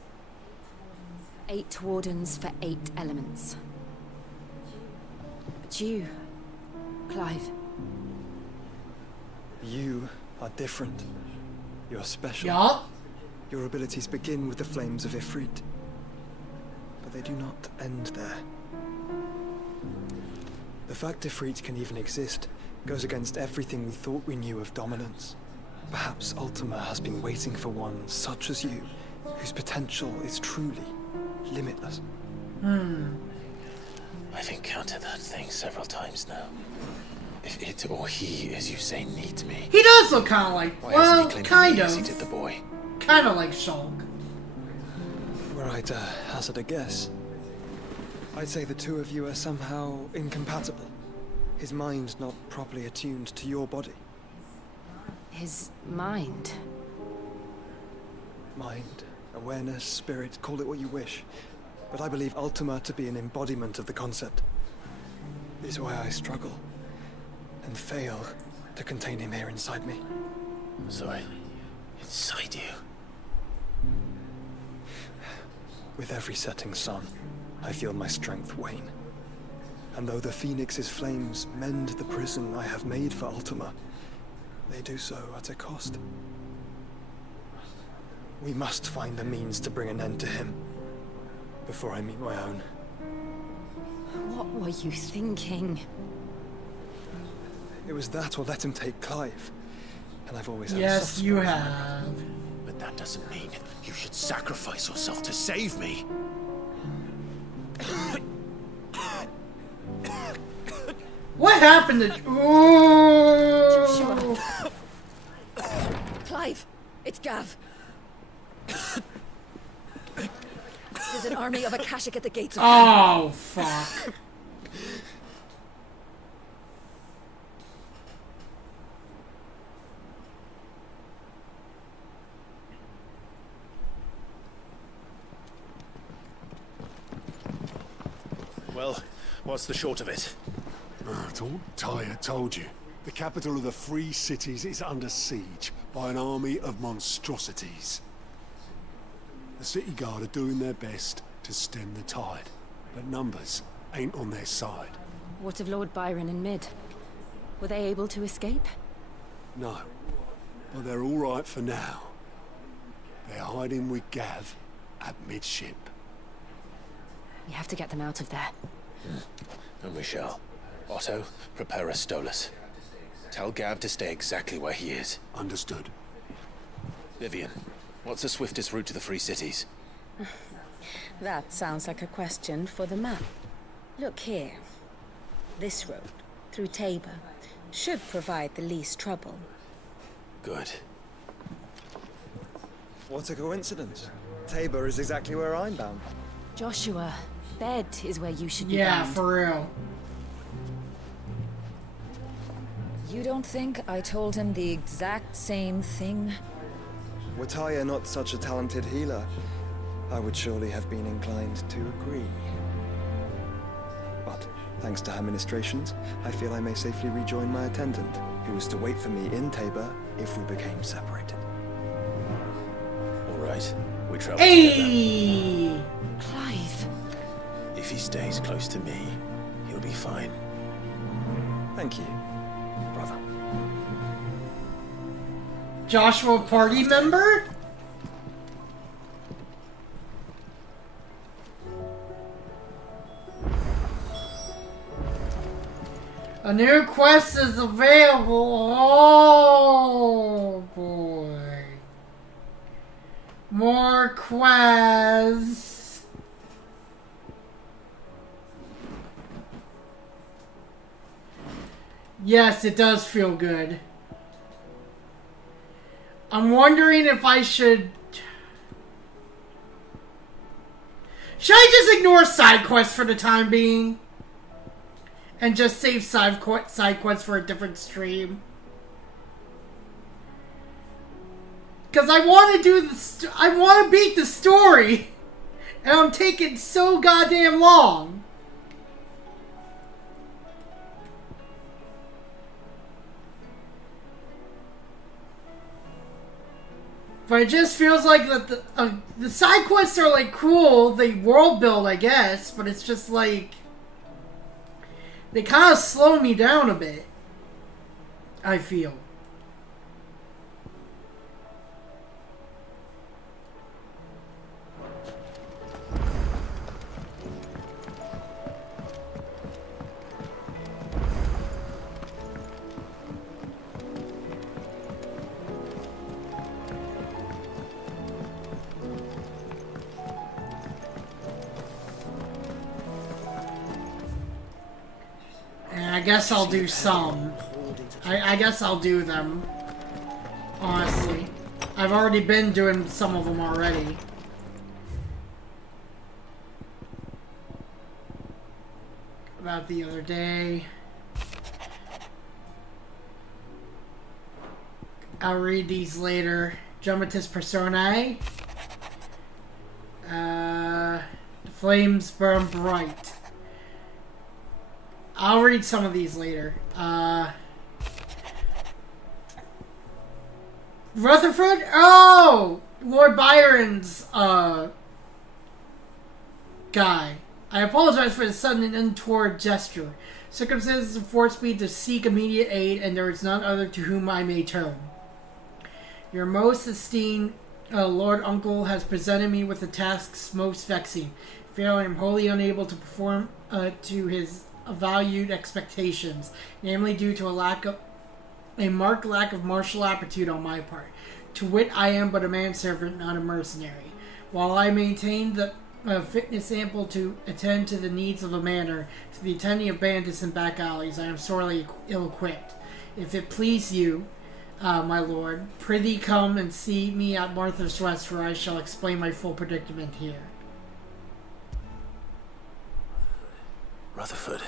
8 wardens for 8 elements. But you, Clive. You are different. You're special. Yeah. Your abilities begin with the flames of Ifrit. But they do not end there. The fact Ifrit can even exist goes against everything we thought we knew of dominance. Perhaps Ultima has been waiting for one such as you, whose potential is truly limitless. I've encountered that thing several times now. If it or he, as you say, needs me... He does look kind of like, why well, hasn't he claimed kind me of. as he did the boy? Kind of like Shulk. Were I to hazard a guess, I'd say the two of you are somehow incompatible. His mind not properly attuned to your body. His mind. Mind, awareness, spirit, call it what you wish. But I believe Ultima to be an embodiment of the concept. Is why I struggle and fail to contain him here inside me. Sorry, inside you? With every setting sun, I feel my strength wane. And though the Phoenix's flames mend the prison I have made for Ultima, they do so at a cost. We must find a means to bring an end to him, before I meet my own. What were you thinking? It was that or let him take Clive. And I've always had a Yes, soft you spot for my have. But that doesn't mean you should sacrifice yourself to save me. What happened to... Ooh. Sure. Clive, it's Gav. There's an army of Akashic at the gates of Oh, fuck. Well, what's the short of it? Tyre told you. The capital of the Free Cities is under siege by an army of monstrosities. The city guard are doing their best to stem the tide, but numbers ain't on their side. What of Lord Byron and Mid? Were they able to escape? No, but they're all right for now. They're hiding with Gav at midship. We have to get them out of there. And we shall. Otto, prepare a Stolas. Tell Gav to stay exactly where he is. Understood. Vivian, what's the swiftest route to the Free Cities? That sounds like a question for the map. Look here. This road, through Tabor, should provide the least trouble. Good. What a coincidence. Tabor is exactly where I'm bound. Joshua, bed is where you should be Yeah, bound. for real. You don't think I told him the exact same thing? Were Tyre not such a talented healer, I would surely have been inclined to agree. But, thanks to her ministrations, I feel I may safely rejoin my attendant, who was to wait for me in Tabor if we became separated. All right, we travel together. Hey! Clive. If he stays close to me, he'll be fine. Thank you, brother. Joshua party member? A new quest is available. Oh boy. More quests. Yes, it does feel good. I'm wondering if I should... Should I just ignore side quests for the time being? And just save side quests for a different stream? Because I want to do the... I want to beat the story! And I'm taking so goddamn long. But it just feels like that the side quests are like cool, they world build, I guess, but it's just like they kind of slow me down a bit. I feel. I guess I'll do some. I guess I'll do them. Honestly. I've already been doing some of them already. About the other day. I'll read these later. Dramatis Personae. The flames burn bright. I'll read some of these later. Rutherford? Oh! Lord Byron's, guy. I apologize for the sudden and untoward gesture. Circumstances have forced me to seek immediate aid, and there is none other to whom I may turn. Your most esteemed Lord Uncle has presented me with the tasks most vexing. Fear I am wholly unable to perform to his valued expectations, namely due to a marked lack of martial aptitude on my part. To wit, I am but a manservant, not a mercenary. While I maintain the fitness ample to attend to the needs of a manor, to the attending of bandits and back alleys, I am sorely ill-equipped. If it please you, my lord, prithee come and see me at Martha's Rest, where I shall explain my full predicament here. Rutherford.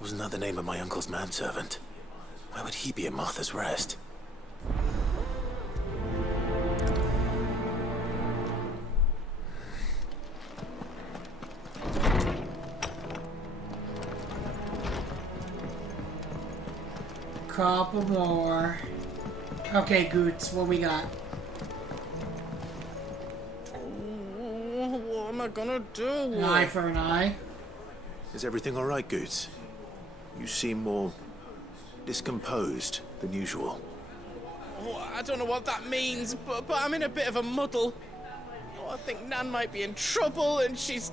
Wasn't that the name of my uncle's manservant? Why would he be at Martha's Rest? Couple more. Okay, Goots, what we got? What am I gonna do? An eye for an eye. Is everything all right, Goots? You seem more discomposed than usual. Oh, I don't know what that means, but I'm in a bit of a muddle. Oh, I think Nan might be in trouble, and she's...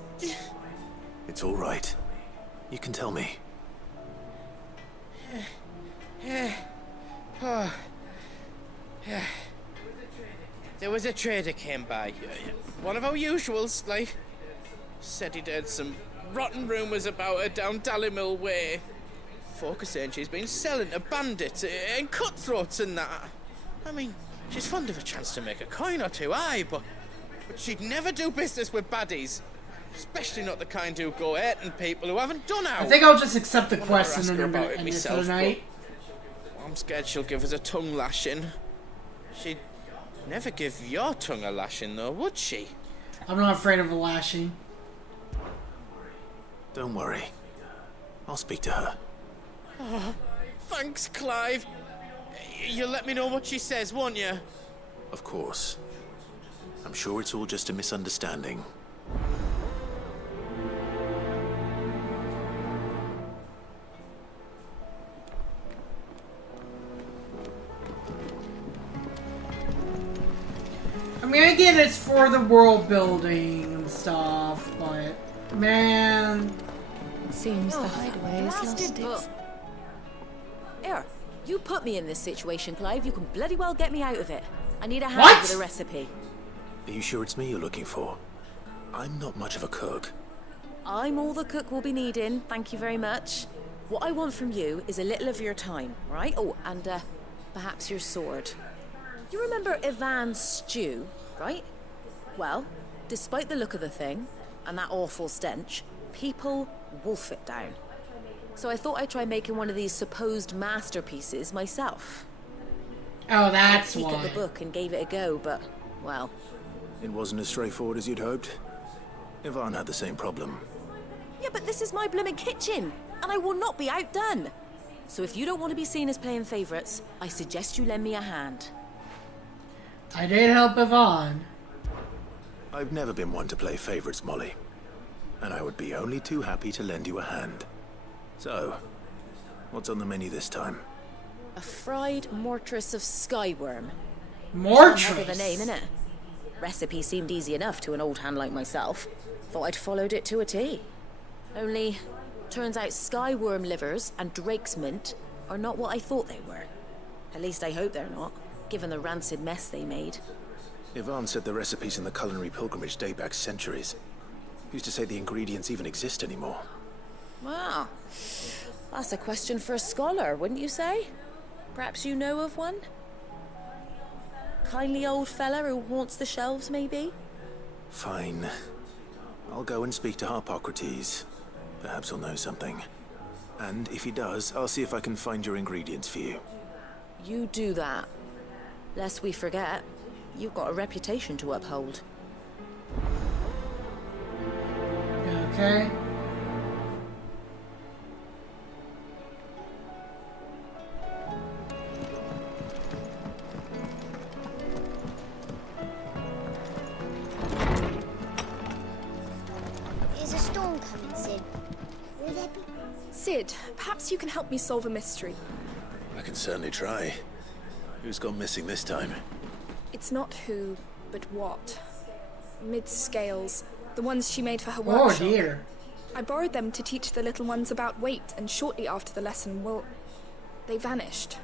It's all right. You can tell me. Oh. There was a trader came by. One of our usuals, like. Said he'd heard some rotten rumours about her down Dallymill Way. Folk are saying she's been selling to bandits and cutthroats and that. I mean, she's fond of a chance to make a coin or two, aye, but she'd never do business with baddies. Especially not the kind who go hurting people who haven't done out. I think I'll just accept the quest and then I'm gonna end it for the night. I'm scared she'll give us a tongue lashing. She'd never give your tongue a lashing, though, would she? I'm not afraid of a lashing. Don't worry. I'll speak to her. Oh, thanks, Clive. You'll let me know what she says, won't you? Of course. I'm sure it's all just a misunderstanding. I mean, I get it's for the world building and stuff, but man, it seems the hideaway is lost its... Here, you put me in this situation, Clive. You can bloody well get me out of it. I need a hand with a recipe. Are you sure it's me you're looking for? I'm not much of a cook. I'm all the cook will be needing, thank you very much. What I want from you is a little of your time, right? Oh, and perhaps your sword. You remember Ivan's stew, right? Well, despite the look of the thing, and that awful stench, people wolf it down. So I thought I'd try making one of these supposed masterpieces myself. Oh, that's why. I why. peeked at the book and gave it a go, but, well... It wasn't as straightforward as you'd hoped. Ivan had the same problem. Yeah, but this is my blooming kitchen, and I will not be outdone. So if you don't want to be seen as playing favourites, I suggest you lend me a hand. I did help Ivan. I've never been one to play favorites, Molly. And I would be only too happy to lend you a hand. So, what's on the menu this time? A fried mortress of skyworm. Mortress? Heck of a name, innit? Recipe seemed easy enough to an old hand like myself. Thought I'd followed it to a T. Only, turns out skyworm livers and drake's mint are not what I thought they were. At least I hope they're not, given the rancid mess they made. Ivan said the recipes in the culinary pilgrimage date back centuries. Who's to say the ingredients even exist anymore? Wow. That's a question for a scholar, wouldn't you say? Perhaps you know of one? Kindly old fella who haunts the shelves, maybe? Fine. I'll go and speak to Harpocrates. Perhaps he'll know something. And if he does, I'll see if I can find your ingredients for you. You do that. Lest we forget, you've got a reputation to uphold. Okay. Is a storm coming, Sid? Will there be... Sid, perhaps you can help me solve a mystery. I can certainly try. Who's gone missing this time? It's not who, but what. Mid-scales. The ones she made for her Oh workshop. dear. I borrowed them to teach the little ones about weight, and shortly after the lesson, well, they vanished.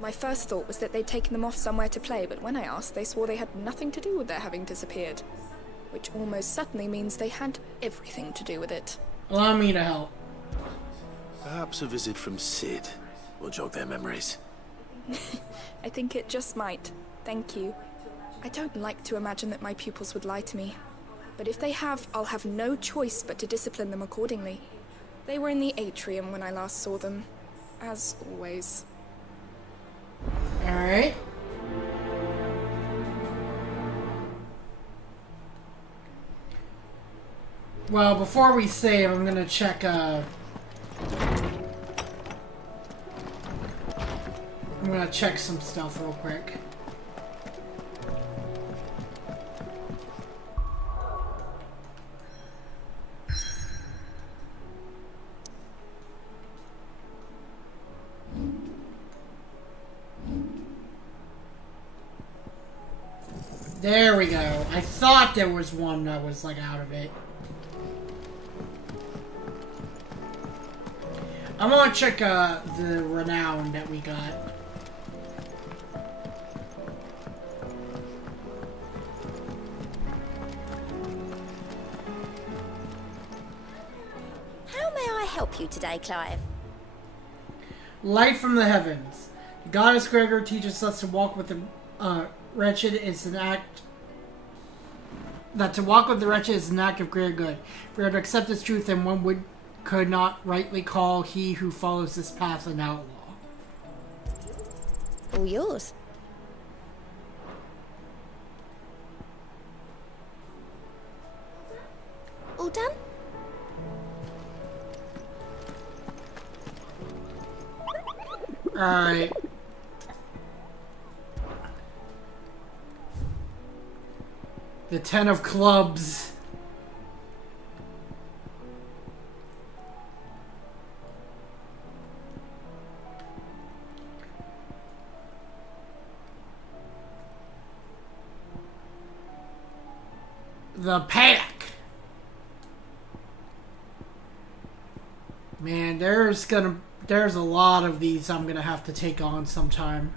My first thought was that they'd taken them off somewhere to play, but when I asked, they swore they had nothing to do with their having disappeared. Which almost certainly means they had everything to do with it. Allow me to help. Perhaps a visit from Sid will jog their memories. I think it just might. Thank you. I don't like to imagine that my pupils would lie to me. But if they have, I'll have no choice but to discipline them accordingly. They were in the atrium when I last saw them. As always. Alright. Well, before we save, I'm gonna check, I'm gonna check some stuff real quick. There we go. I thought there was one that was, like, out of it. I want to check the renown that we got. How may I help you today, Clive? Light from the heavens. The goddess Gregor teaches us to walk with the wretched is an act. That to walk with the wretched is an act of great good. We are to accept this truth, and one could not rightly call he who follows this path an outlaw. All yours. All done? Alright. The 10 of clubs. The pack. Man, there's a lot of these I'm gonna have to take on sometime.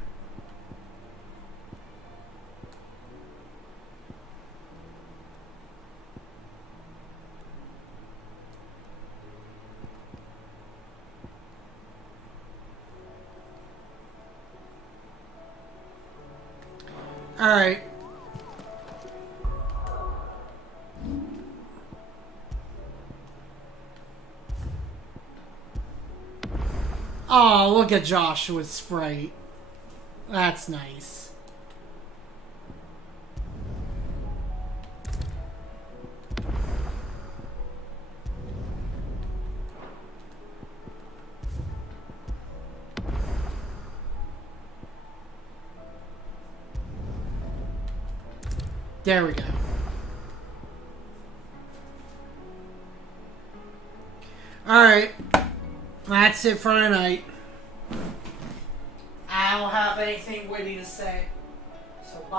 All right. Oh, look at Joshua's sprite. That's nice. There we go. Alright. That's it for tonight. I don't have anything witty to say. So bye.